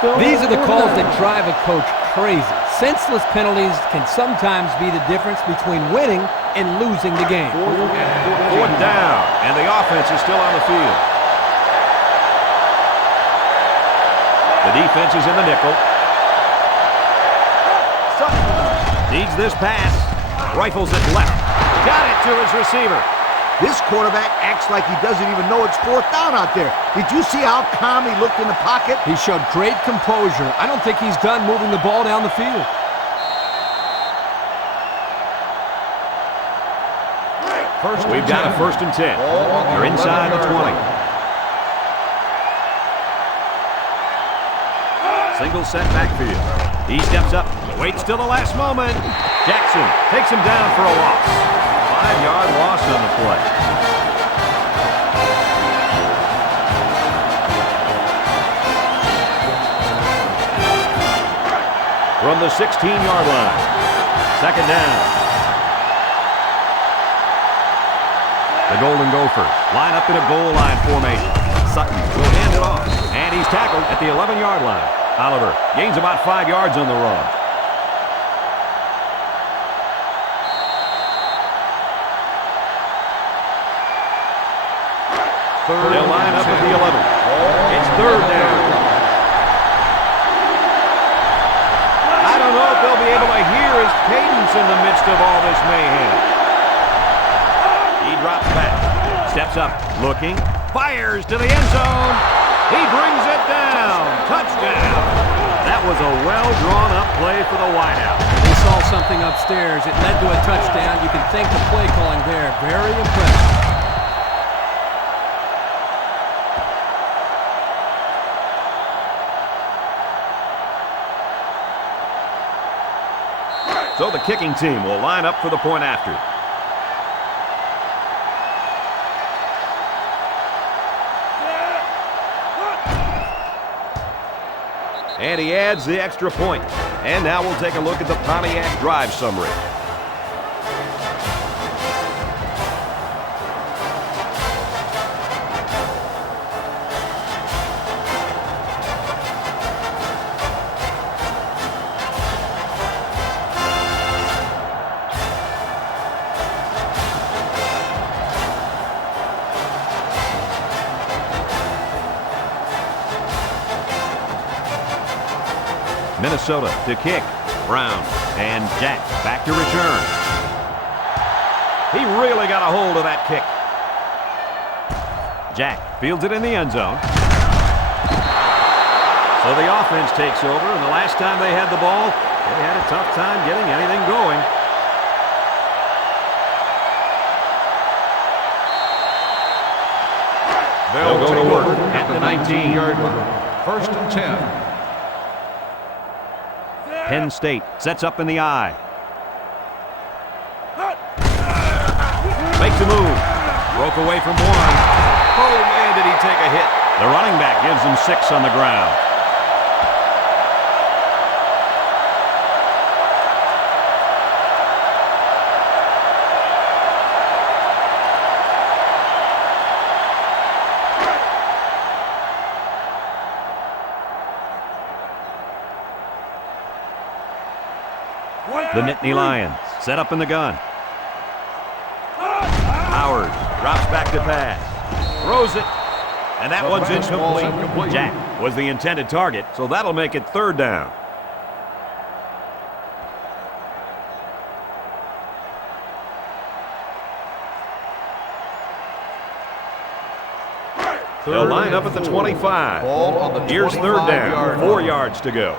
Still These are the fourth calls down. that drive a coach crazy. Senseless penalties can sometimes be the difference between winning and losing the game. Fourth down, and the offense is still on the field. The defense is in the nickel. Sutton needs this pass. Rifles it left. Got it to his receiver. This quarterback acts like he doesn't even know it's fourth down out there. Did you see how calm he looked in the pocket? He showed great composure. I don't think he's done moving the ball down the field. We've got a 1st and 10. They're inside the 20. Single set backfield. He steps up, waits till the last moment. Jackson takes him down for a loss. 5-yard loss on the play. From the 16-yard line. 2nd down. The Golden Gophers line up in a goal line formation. Sutton will hand it off, and he's tackled at the 11-yard line. Oliver gains about 5 yards on the run. They'll line up at the 11. It's 3rd down. I don't know if they'll be able to hear his cadence in the midst of all this mayhem. He drops back, steps up, looking, fires to the end zone. He brings it down. Touchdown. That was a well-drawn-up play for the wideout. They saw something upstairs. It led to a touchdown. You can thank the play calling there. Very impressive. So the kicking team will line up for the point after. And he adds the extra point. And now we'll take a look at the Pontiac drive summary. Minnesota to kick. Brown and Jack back to return. He really got a hold of that kick. Jack fields it in the end zone. So the offense takes over, and the last time they had the ball, they had a tough time getting anything going. They'll go to work at the 19-yard line. 1st and 10. Penn State sets up in the I. Makes a move. Broke away from 1. Oh, man, did he take a hit. The running back gives him 6 on the ground. The Nittany Lions set up in the gun. Howard drops back to pass. Throws it. And that one's incomplete. Jack was the intended target, so that'll make it 3rd down. They'll line up at the 25. Ball on the Here's third 25-yard down. 4 line. yards to go.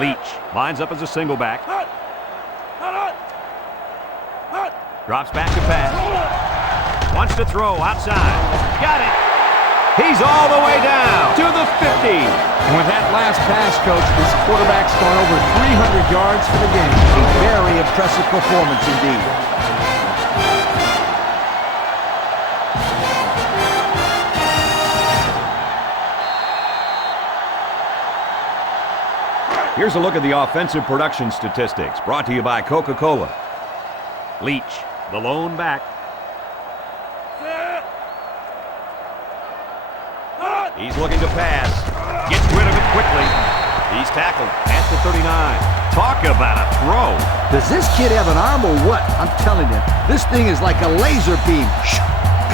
Leach lines up as a single back. Drops back to pass. Wants to throw outside. Got it. He's all the way down to the 50. And with that last pass, Coach, this quarterback's gone over 300 yards for the game. A very impressive performance indeed. Here's a look at the offensive production statistics, brought to you by Coca-Cola. Leach, the lone back. He's looking to pass. Gets rid of it quickly. He's tackled at the 39. Talk about a throw. Does this kid have an arm or what? I'm telling you, this thing is like a laser beam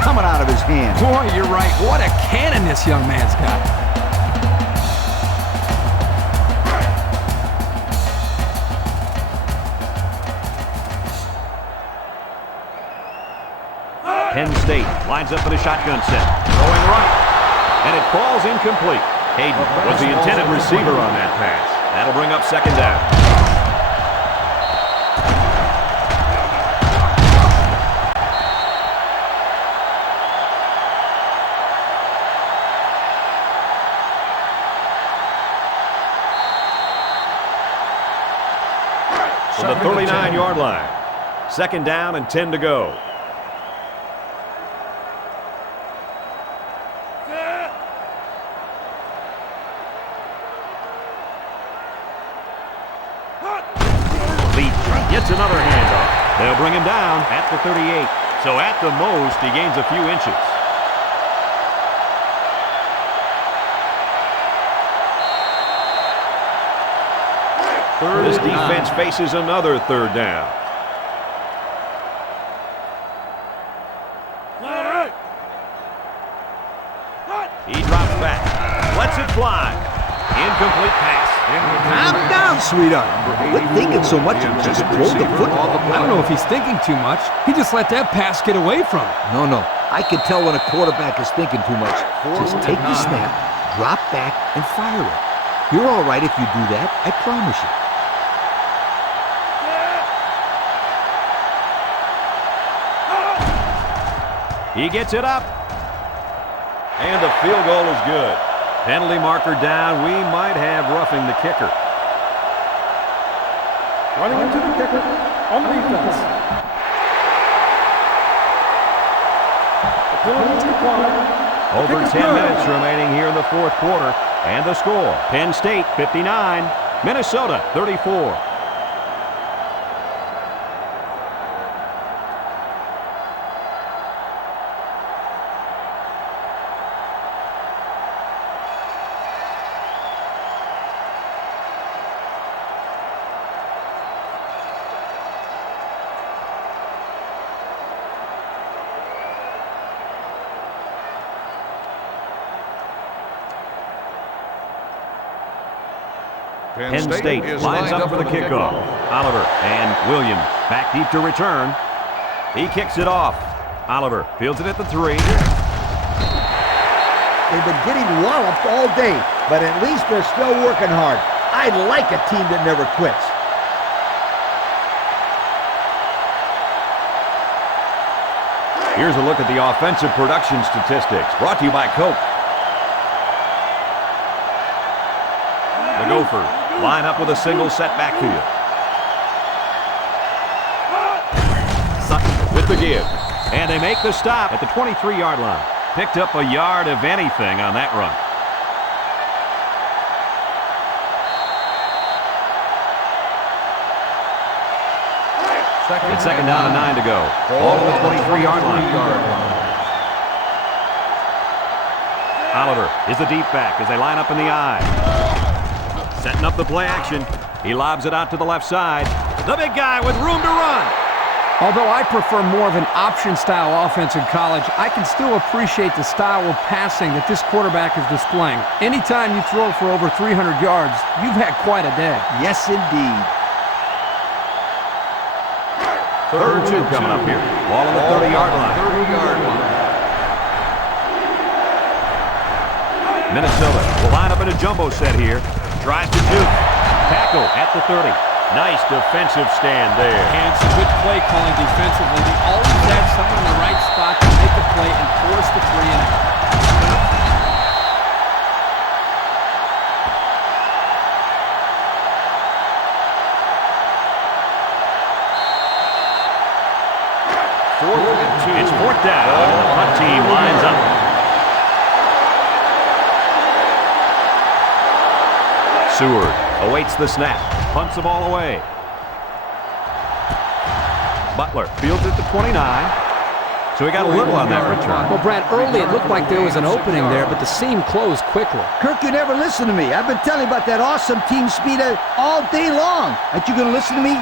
coming out of his hand. Boy, you're right. What a cannon this young man's got. Penn State lines up for the shotgun set. Throwing right. And it falls incomplete. Hayden was the intended receiver on that pass. That'll bring up second down. From the 39-yard line. Second down and 10 to go. Gets another handoff. They'll bring him down at the 38. So at the most, he gains a few inches. This defense faces another third down. He drops back. Lets it fly. Incomplete pass. Calm down, sweetheart. Quit thinking so much and just throw the football. I don't know if he's thinking too much. He just let that pass get away from him. No. I can tell when a quarterback is thinking too much. Just take the snap, drop back, and fire it. You're all right if you do that, I promise you. He gets it up. And the field goal is good. Penalty marker down. We might have roughing the kicker. Running into the kicker on the defense. The penalty declined. Over 10 minutes remaining here in the fourth quarter. And the score, Penn State 59, Minnesota 34. Penn State lines up for the kickoff. Oliver and Williams back deep to return. He kicks it off. Oliver fields it at the 3. They've been getting walloped all day, but at least they're still working hard. I like a team that never quits. Here's a look at the offensive production statistics, brought to you by Coke. The Gophers line up with a single set backfield. Sutton with the give. And they make the stop at the 23-yard line. Picked up a yard of anything on that run. It's second down and 9 to go. Ball on the 23-yard line. Oliver is the deep back as they line up in the I. Setting up the play action. He lobs it out to the left side. The big guy with room to run. Although I prefer more of an option-style offense in college, I can still appreciate the style of passing that this quarterback is displaying. Anytime you throw for over 300 yards, you've had quite a day. Yes, indeed. Third and 2 coming up here. Ball on the 30-yard line. Minnesota will line up in a jumbo set here. Tries to juke. Tackle at the 30. Nice defensive stand there. And some good play calling defensively. They always had someone in the right spot to make a play and force the 3 and out. It's 4th down, and the punt team lines up. Seward awaits the snap, punts the ball away. Butler fields at the 29, so he got a little on that return. Well, Brad, early it looked like there was an opening there, but the seam closed quickly. Kirk, you never listen to me. I've been telling you about that awesome team speed all day long. Aren't you going to listen to me?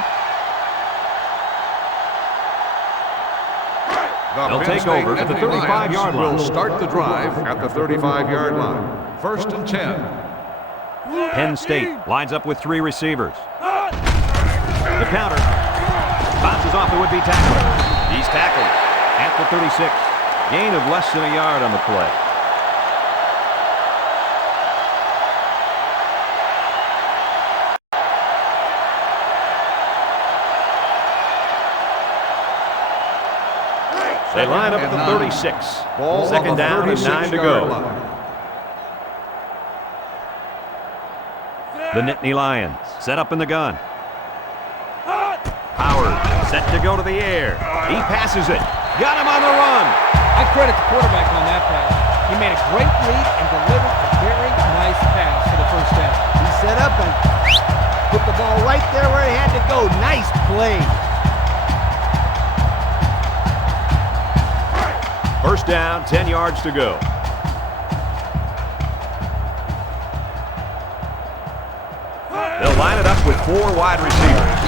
They'll take over at the 35-yard line. Will start the drive at the 35-yard line. 1st and 10. Penn State lines up with 3 receivers. The counter. Bounces off the would-be tackler. He's tackled at the 36. Gain of less than a yard on the play. They line up at the 36. Ball 2nd down and 9 to go. The Nittany Lions set up in the gun. Howard set to go to the air. He passes it. Got him on the run. I credit the quarterback on that pass. He made a great read and delivered a very nice pass for the 1st down. He set up and put the ball right there where he had to go. Nice play. 1st down, 10 yards to go. They'll line it up with 4 wide receivers.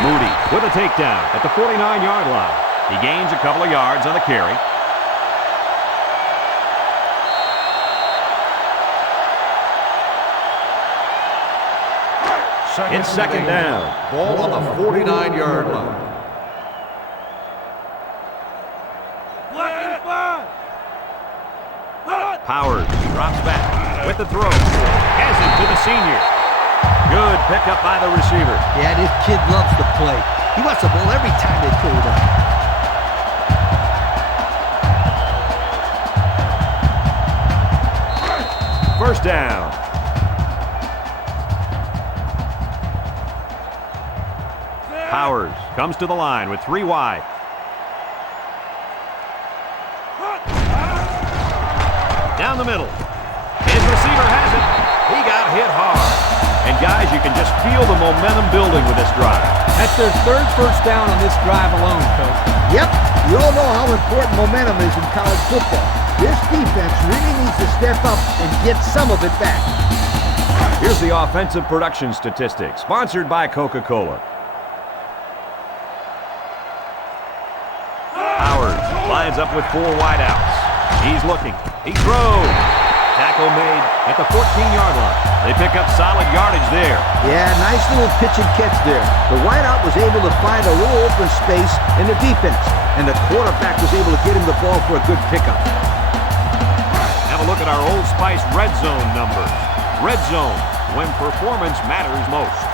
Moody with a takedown at the 49-yard line. He gains a couple of yards on the carry. It's 2nd down. Ball on the 49-yard line. Powers drops back with the throw. Has it to the senior. Good pickup by the receiver. Yeah, this kid loves to play. He wants the ball every time they throw it up. First down. Powers comes to the line with 3 wide. Down the middle. His receiver has it. He got hit hard. And guys, you can just feel the momentum building with this drive. That's their 3rd first down on this drive alone, Coach. Yep, you all know how important momentum is in college football. This defense really needs to step up and get some of it back. Here's the offensive production statistics, sponsored by Coca-Cola. Howard lines up with 4 wideouts. He's looking. He throws. Tackle made at the 14-yard line. They pick up solid yardage there. Yeah, nice little pitch and catch there. The wideout was able to find a little open space in the defense, and the quarterback was able to get him the ball for a good pickup. Have a look at our Old Spice red zone numbers. Red zone, when performance matters most.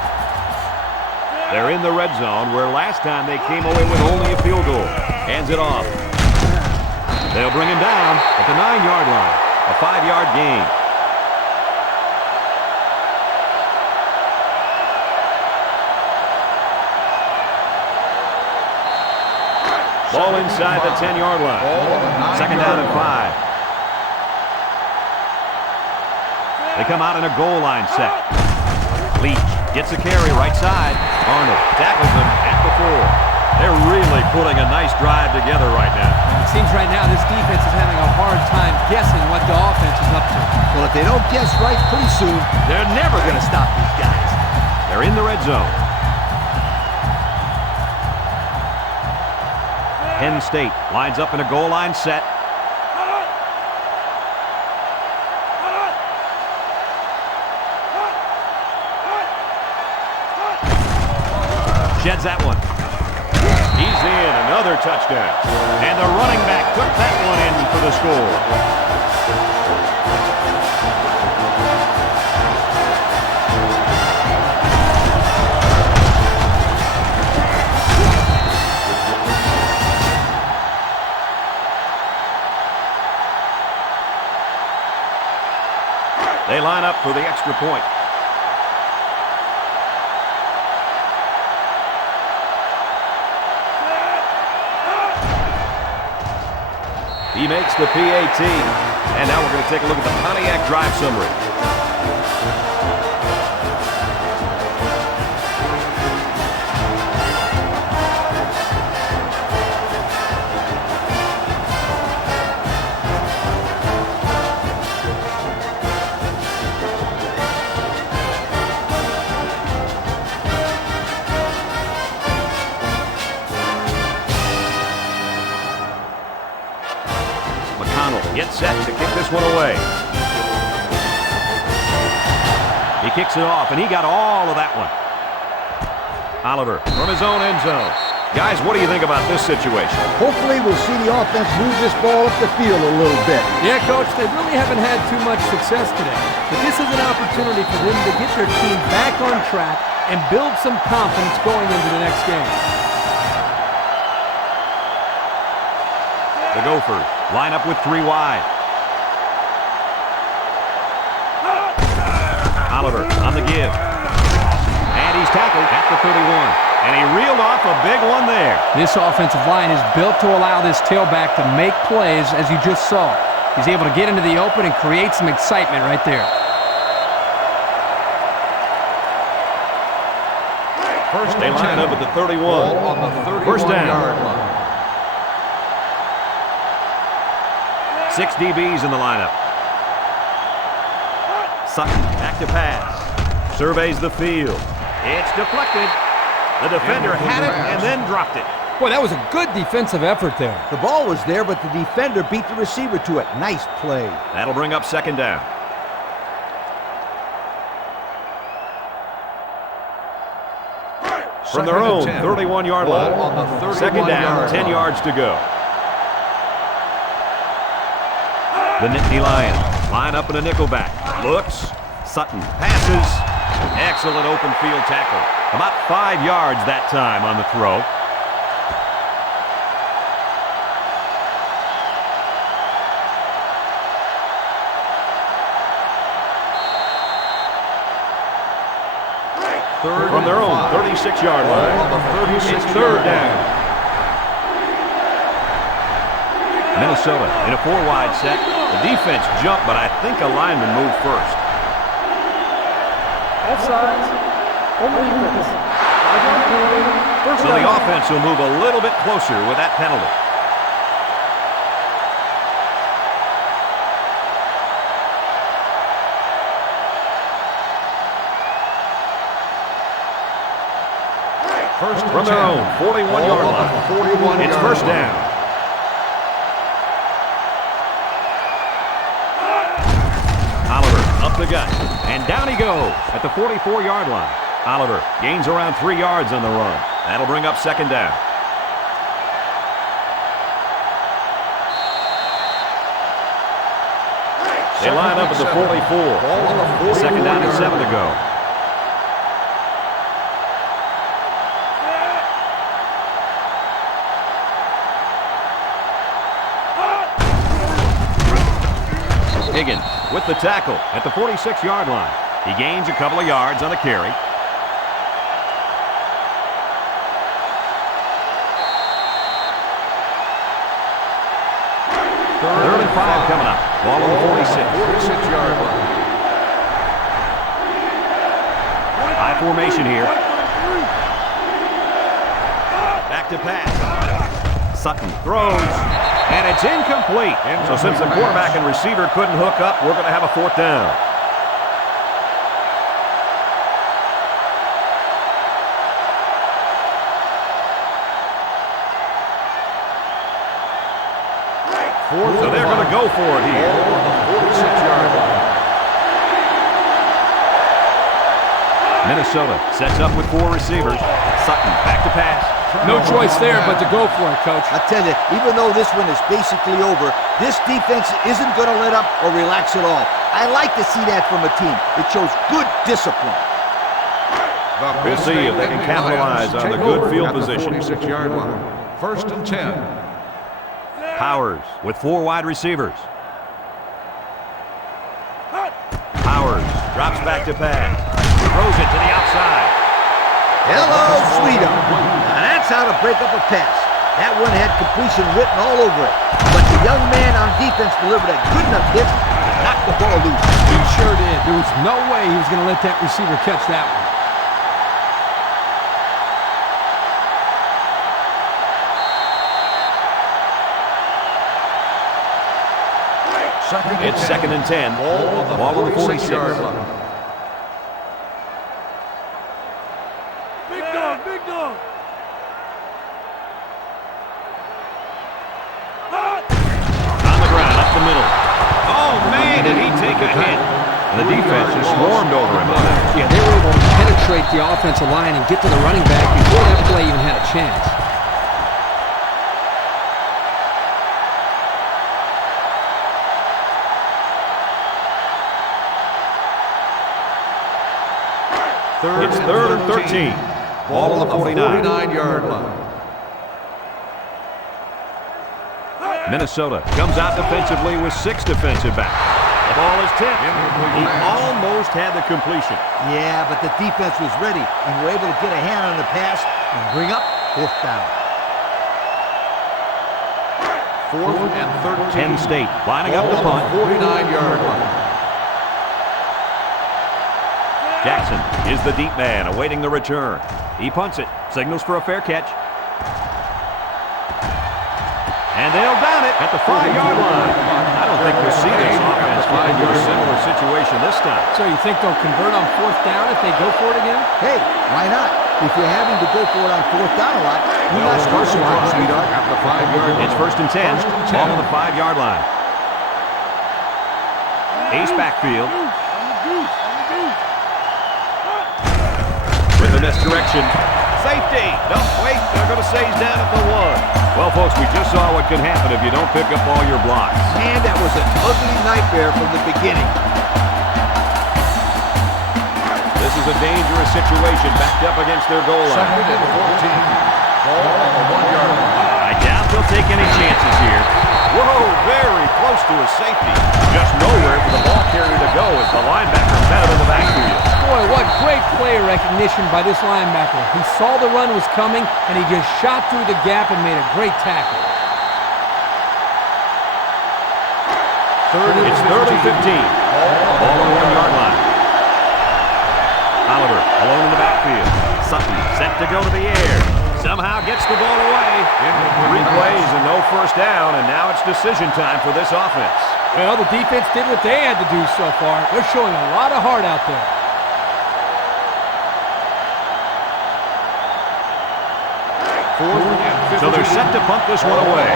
They're in the red zone, where last time they came away with only a field goal. Hands it off. They'll bring him down at the 9-yard line. A 5-yard gain. Ball inside the 10-yard line. 2nd down and 5. They come out in a goal line set. Leach gets a carry right side. Arnold tackles him at the 4. They're really putting a nice drive together right now. It seems right now this defense is having a hard time guessing what the offense is up to. Well, if they don't guess right pretty soon, they're never going to stop these guys. They're in the red zone. Penn State lines up in a goal line set. Sheds that one. He's in, another touchdown. And the running back took that one in for the score. They line up for the extra point. He makes the PAT. And now we're going to take a look at the Pontiac drive summary. Gets set to kick this one away. He kicks it off, and he got all of that one. Oliver from his own end zone. Guys, what do you think about this situation? Hopefully we'll see the offense move this ball up the field a little bit. Yeah, Coach, they really haven't had too much success today. But this is an opportunity for them to get their team back on track and build some confidence going into the next game. The Gophers line up with 3 wide. Oliver on the give. And he's tackled at the 31. And he reeled off a big one there. This offensive line is built to allow this tailback to make plays, as you just saw. He's able to get into the open and create some excitement right there. They line up at the 31. On the 31 First down. Yard line. 6 DBs in the lineup. Sutton back to pass. Surveys the field. It's deflected. The defender had it and then dropped it. Boy, that was a good defensive effort there. The ball was there, but the defender beat the receiver to it. Nice play. That'll bring up second down. From their own 31-yard line. On the 31 Second down, 10 line. yards to go. The Nittany Lions line up in a nickelback. Looks. Sutton passes. Excellent open field tackle. About 5 yards that time on the throw. From their own 36-yard line. It's third down. Minnesota in a 4-wide set. The defense jumped, but I think a lineman moved first. Offsides. On the defense. 5-yard penalty. First So the down. offense will move a little bit closer with that penalty. From their own 41-yard line. It's first down. Oliver up the gut. And down he goes at the 44-yard line. Oliver gains around 3 yards on the run. That'll bring up second down. They line up at the 44. Second down and 7 to go. Higgins with the tackle at the 46-yard line. He gains a couple of yards on a carry. Third and 5 coming up. Ball on the 46-yard line. High formation here. Back to pass. Sutton throws. And it's incomplete. So since the quarterback and receiver couldn't hook up, we're going to have a fourth down. So they're going to go for it here. 46-yard line. Minnesota sets up with 4 receivers. Sutton back to pass. No choice there but to go for it, Coach. I tell you, even though this one is basically over, this defense isn't going to let up or relax at all. I like to see that from a team. It shows good discipline. We'll see if they can capitalize on the good field position. 46-yard line. First and 10. Powers with 4 wide receivers. Powers Drops back to pass. Throws it to the outside. Hello, Sweeto. Now that's how to break up a pass. That one had completion written all over it. But the young man on defense delivered a good enough hit to knock the ball loose. He sure did. There was no way he was going to let that receiver catch that one. It's 2nd and 10. Ball on the 46-yard line. Big dog, big dog. On the ground, up the middle. Oh, man, did he take a hit. And the defense just swarmed over him. Yeah, they were able to penetrate the offensive line and get to the running back before that play even had a chance. It's 3rd and 13. Ball on the 49-yard line. Minnesota comes out defensively with 6 defensive backs. The ball is tipped. He almost had the completion. Yeah, but the defense was ready and were able to get a hand on the pass and bring up 4th down. 4th and 13. Penn State lining up the punt. 49-yard line. Jackson is the deep man awaiting the return. He punts it, signals for a fair catch. And they'll down it at the 5-yard line. I don't think we'll see this offense find a similar situation this time. So you think they'll convert on 4th down if they go for it again? Hey, why not? If you're having to go for it on 4th down a lot, you must score some runs, sweetheart. At the 5-yard line. It's 1st and 10. Ball on the 5-yard line. Ace backfield. With the misdirection. Safety. Don't wait. They're going to say he's down at the 1. Well, folks, we just saw what can happen if you don't pick up all your blocks. Man, that was an ugly nightmare from the beginning. This is a dangerous situation backed up against their goal line. 2nd and 14. Ball on the 1-yard line. I doubt they'll take any chances here. Whoa, very close to a safety. Just nowhere for the ball carrier to go as the linebacker met him in the backfield. Boy, what great player recognition by this linebacker. He saw the run was coming, and he just shot through the gap and made a great tackle. It's 3rd and 15. Ball on the 1-yard line. Oliver alone in the backfield. Sutton set to go to the air. Somehow gets the ball away. 3 plays and no 1st down, and now it's decision time for this offense. Well, the defense did what they had to do so far. They're showing a lot of heart out there. So they're set to punt this one away.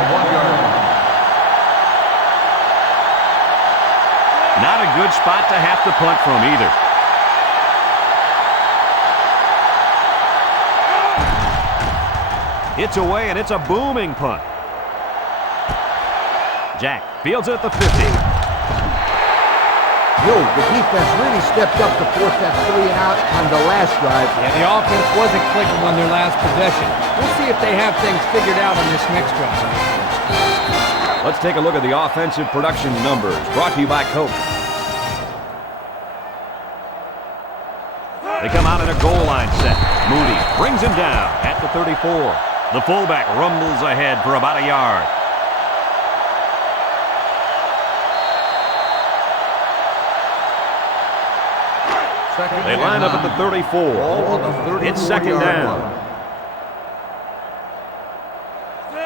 Not a good spot to have to punt from either. It's away, and it's a booming punt. Jack fields it at the 50. Yo, the defense really stepped up to force that 3 and out on the last drive. Yeah, the offense wasn't clicking on their last possession. We'll see if they have things figured out on this next drive. Let's take a look at the offensive production numbers brought to you by Coke. They come out in a goal line set. Moody brings him down at the 34. The fullback rumbles ahead for about a yard. They line up at the 34. It's 2nd down.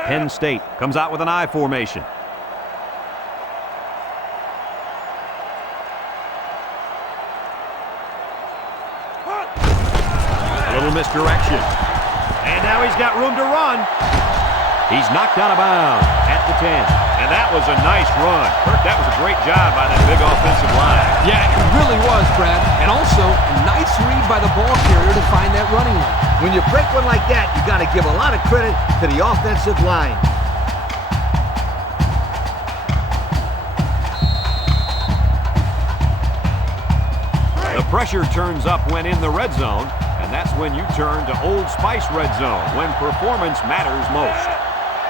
Penn State comes out with an I formation. A little misdirection. And now he's got room to run. He's knocked out of bounds at the 10. And that was a nice run. Kirk, that was a great job by that big offensive line. Yeah, it really was, Brad. And also, a nice read by the ball carrier to find that running lane. When you break one like that, you got to give a lot of credit to the offensive line. The pressure turns up when in the red zone, and that's when you turn to Old Spice red zone, when performance matters most.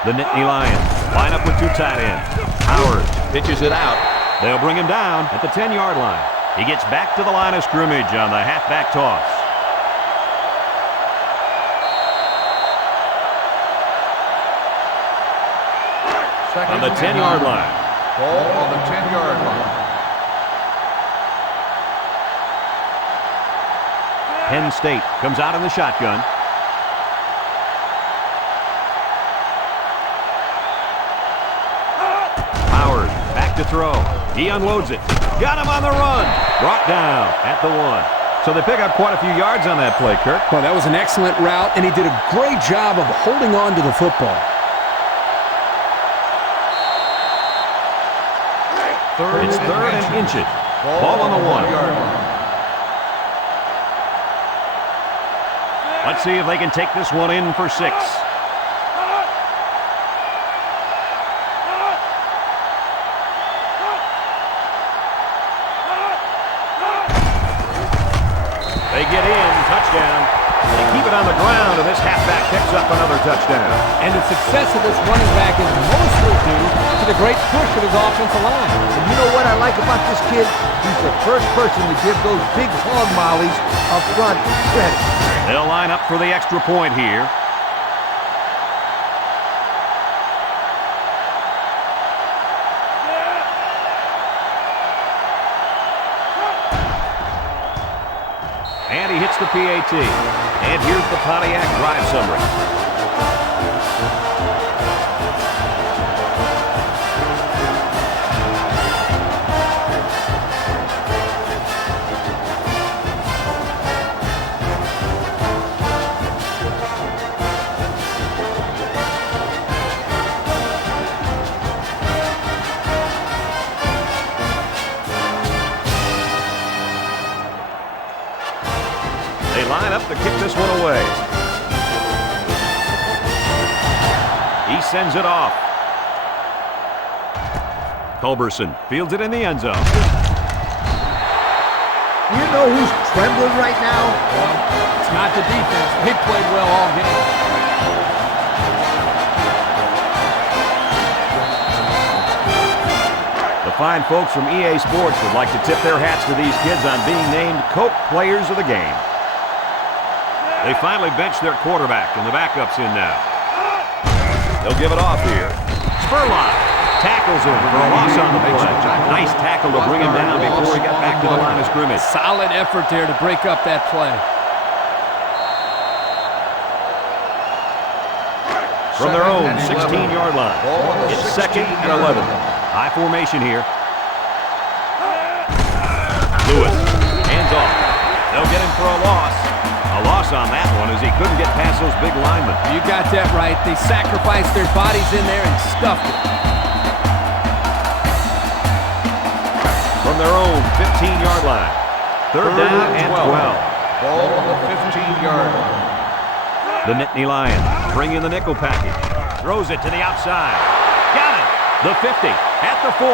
The Nittany Lions line up with 2 tight ends. Howard pitches it out. They'll bring him down at the 10-yard line. He gets back to the line of scrimmage on the halfback toss. On the 10-yard line. Ball on the 10-yard line. Penn State comes out in the shotgun. Howard back to throw. He unloads it. Got him on the run. Brought down at the 1. So they pick up quite a few yards on that play, Kirk. Well, that was an excellent route, and he did a great job of holding on to the football. It's third and inches. Ball on the 1. Let's see if they can take this one in for 6. They get in, touchdown. They keep it on the ground, and this halfback picks up another touchdown. And the success of this running back is mostly due to the great push of his offensive line. And you know what I like about this kid? He's the first person to give those big hog mollies up front credit. They'll line up for the extra point here. And he hits the PAT. And here's the Pontiac drive summary. They line up to kick this one away. He sends it off. Culberson fields it in the end zone. You know who's trembling right now? It's not the defense. They played well all game. The fine folks from EA Sports would like to tip their hats to these kids on being named Coke Players of the Game. They finally benched their quarterback, and the backup's in now. They'll give it off here. Spurlock tackles him for a loss on the play. Nice tackle to bring him down before he got back to the line of scrimmage. Solid effort there to break up that play. From their own 16-yard line. It's 2nd and 11. High formation here. Lewis, hands off. They'll get him for a loss. A loss on that one as he couldn't get past those big linemen. You got that right. They sacrificed their bodies in there and stuffed it. From their own 15-yard line. Third down and 12. Ball on the 15-yard line. The Nittany Lions bring in the nickel package. Throws it to the outside. Got it. The 50, at the 40,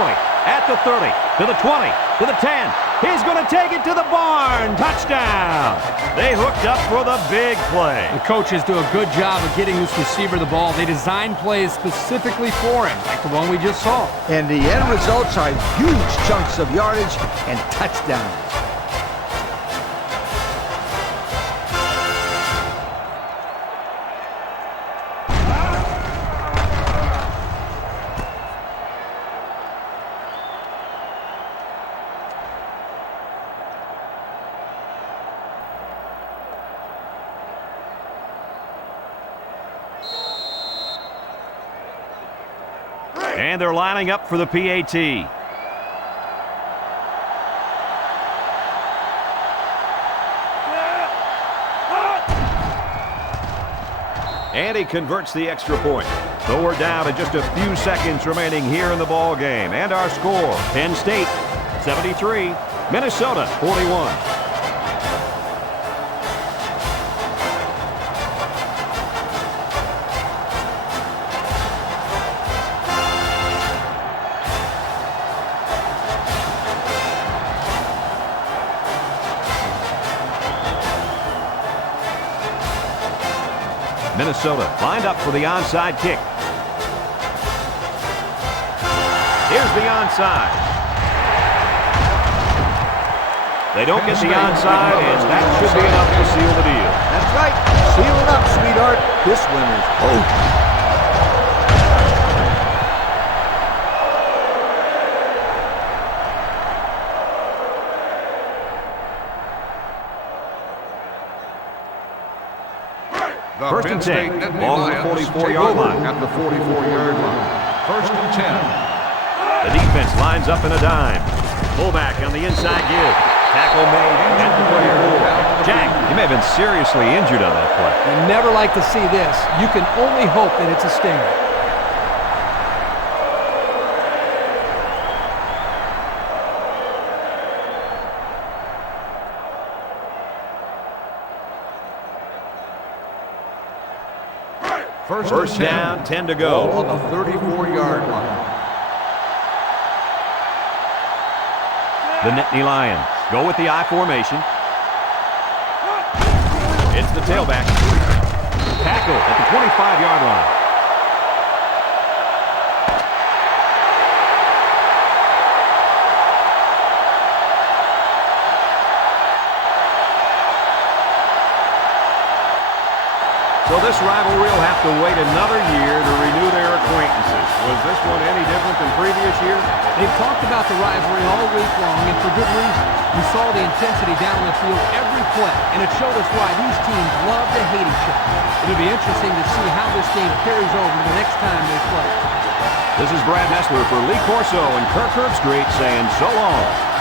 at the 30, to the 20, to the 10. He's going to take it to the barn. Touchdown. They hooked up for the big play. The coaches do a good job of getting this receiver the ball. They design plays specifically for him, like the one we just saw. And the end results are huge chunks of yardage and touchdowns. And they're lining up for the PAT. And he converts the extra point. So we're down to just a few seconds remaining here in the ball game. And our score, Penn State 73, Minnesota 41. Minnesota lined up for the onside kick. Here's the onside. They don't get the onside, and that should be enough to seal the deal. That's right. Seal it up, sweetheart. This one is over. The First Penn and State 10. Nittany Ball on the Lions 44-yard line. at the 44-yard line. First and 10. The defense lines up in a dime. Fullback on the inside give. Tackle made at the 44. Jack, you may have been seriously injured on that play. You never like to see this. You can only hope that it's a stinger. First down, 10 to go. On the 34-yard line. The Nittany Lions go with the I formation. It's the tailback. Tackle at the 25-yard line. So this rivalry will have to wait another year to renew their acquaintances. Was this one any different than previous years? They've talked about the rivalry all week long, and for good reason. We saw the intensity down the field every play, and it showed us why these teams love to hate each other. It'll be interesting to see how this game carries over the next time they play. This is Brad Nessler for Lee Corso and Kirk Herbstreit saying so long.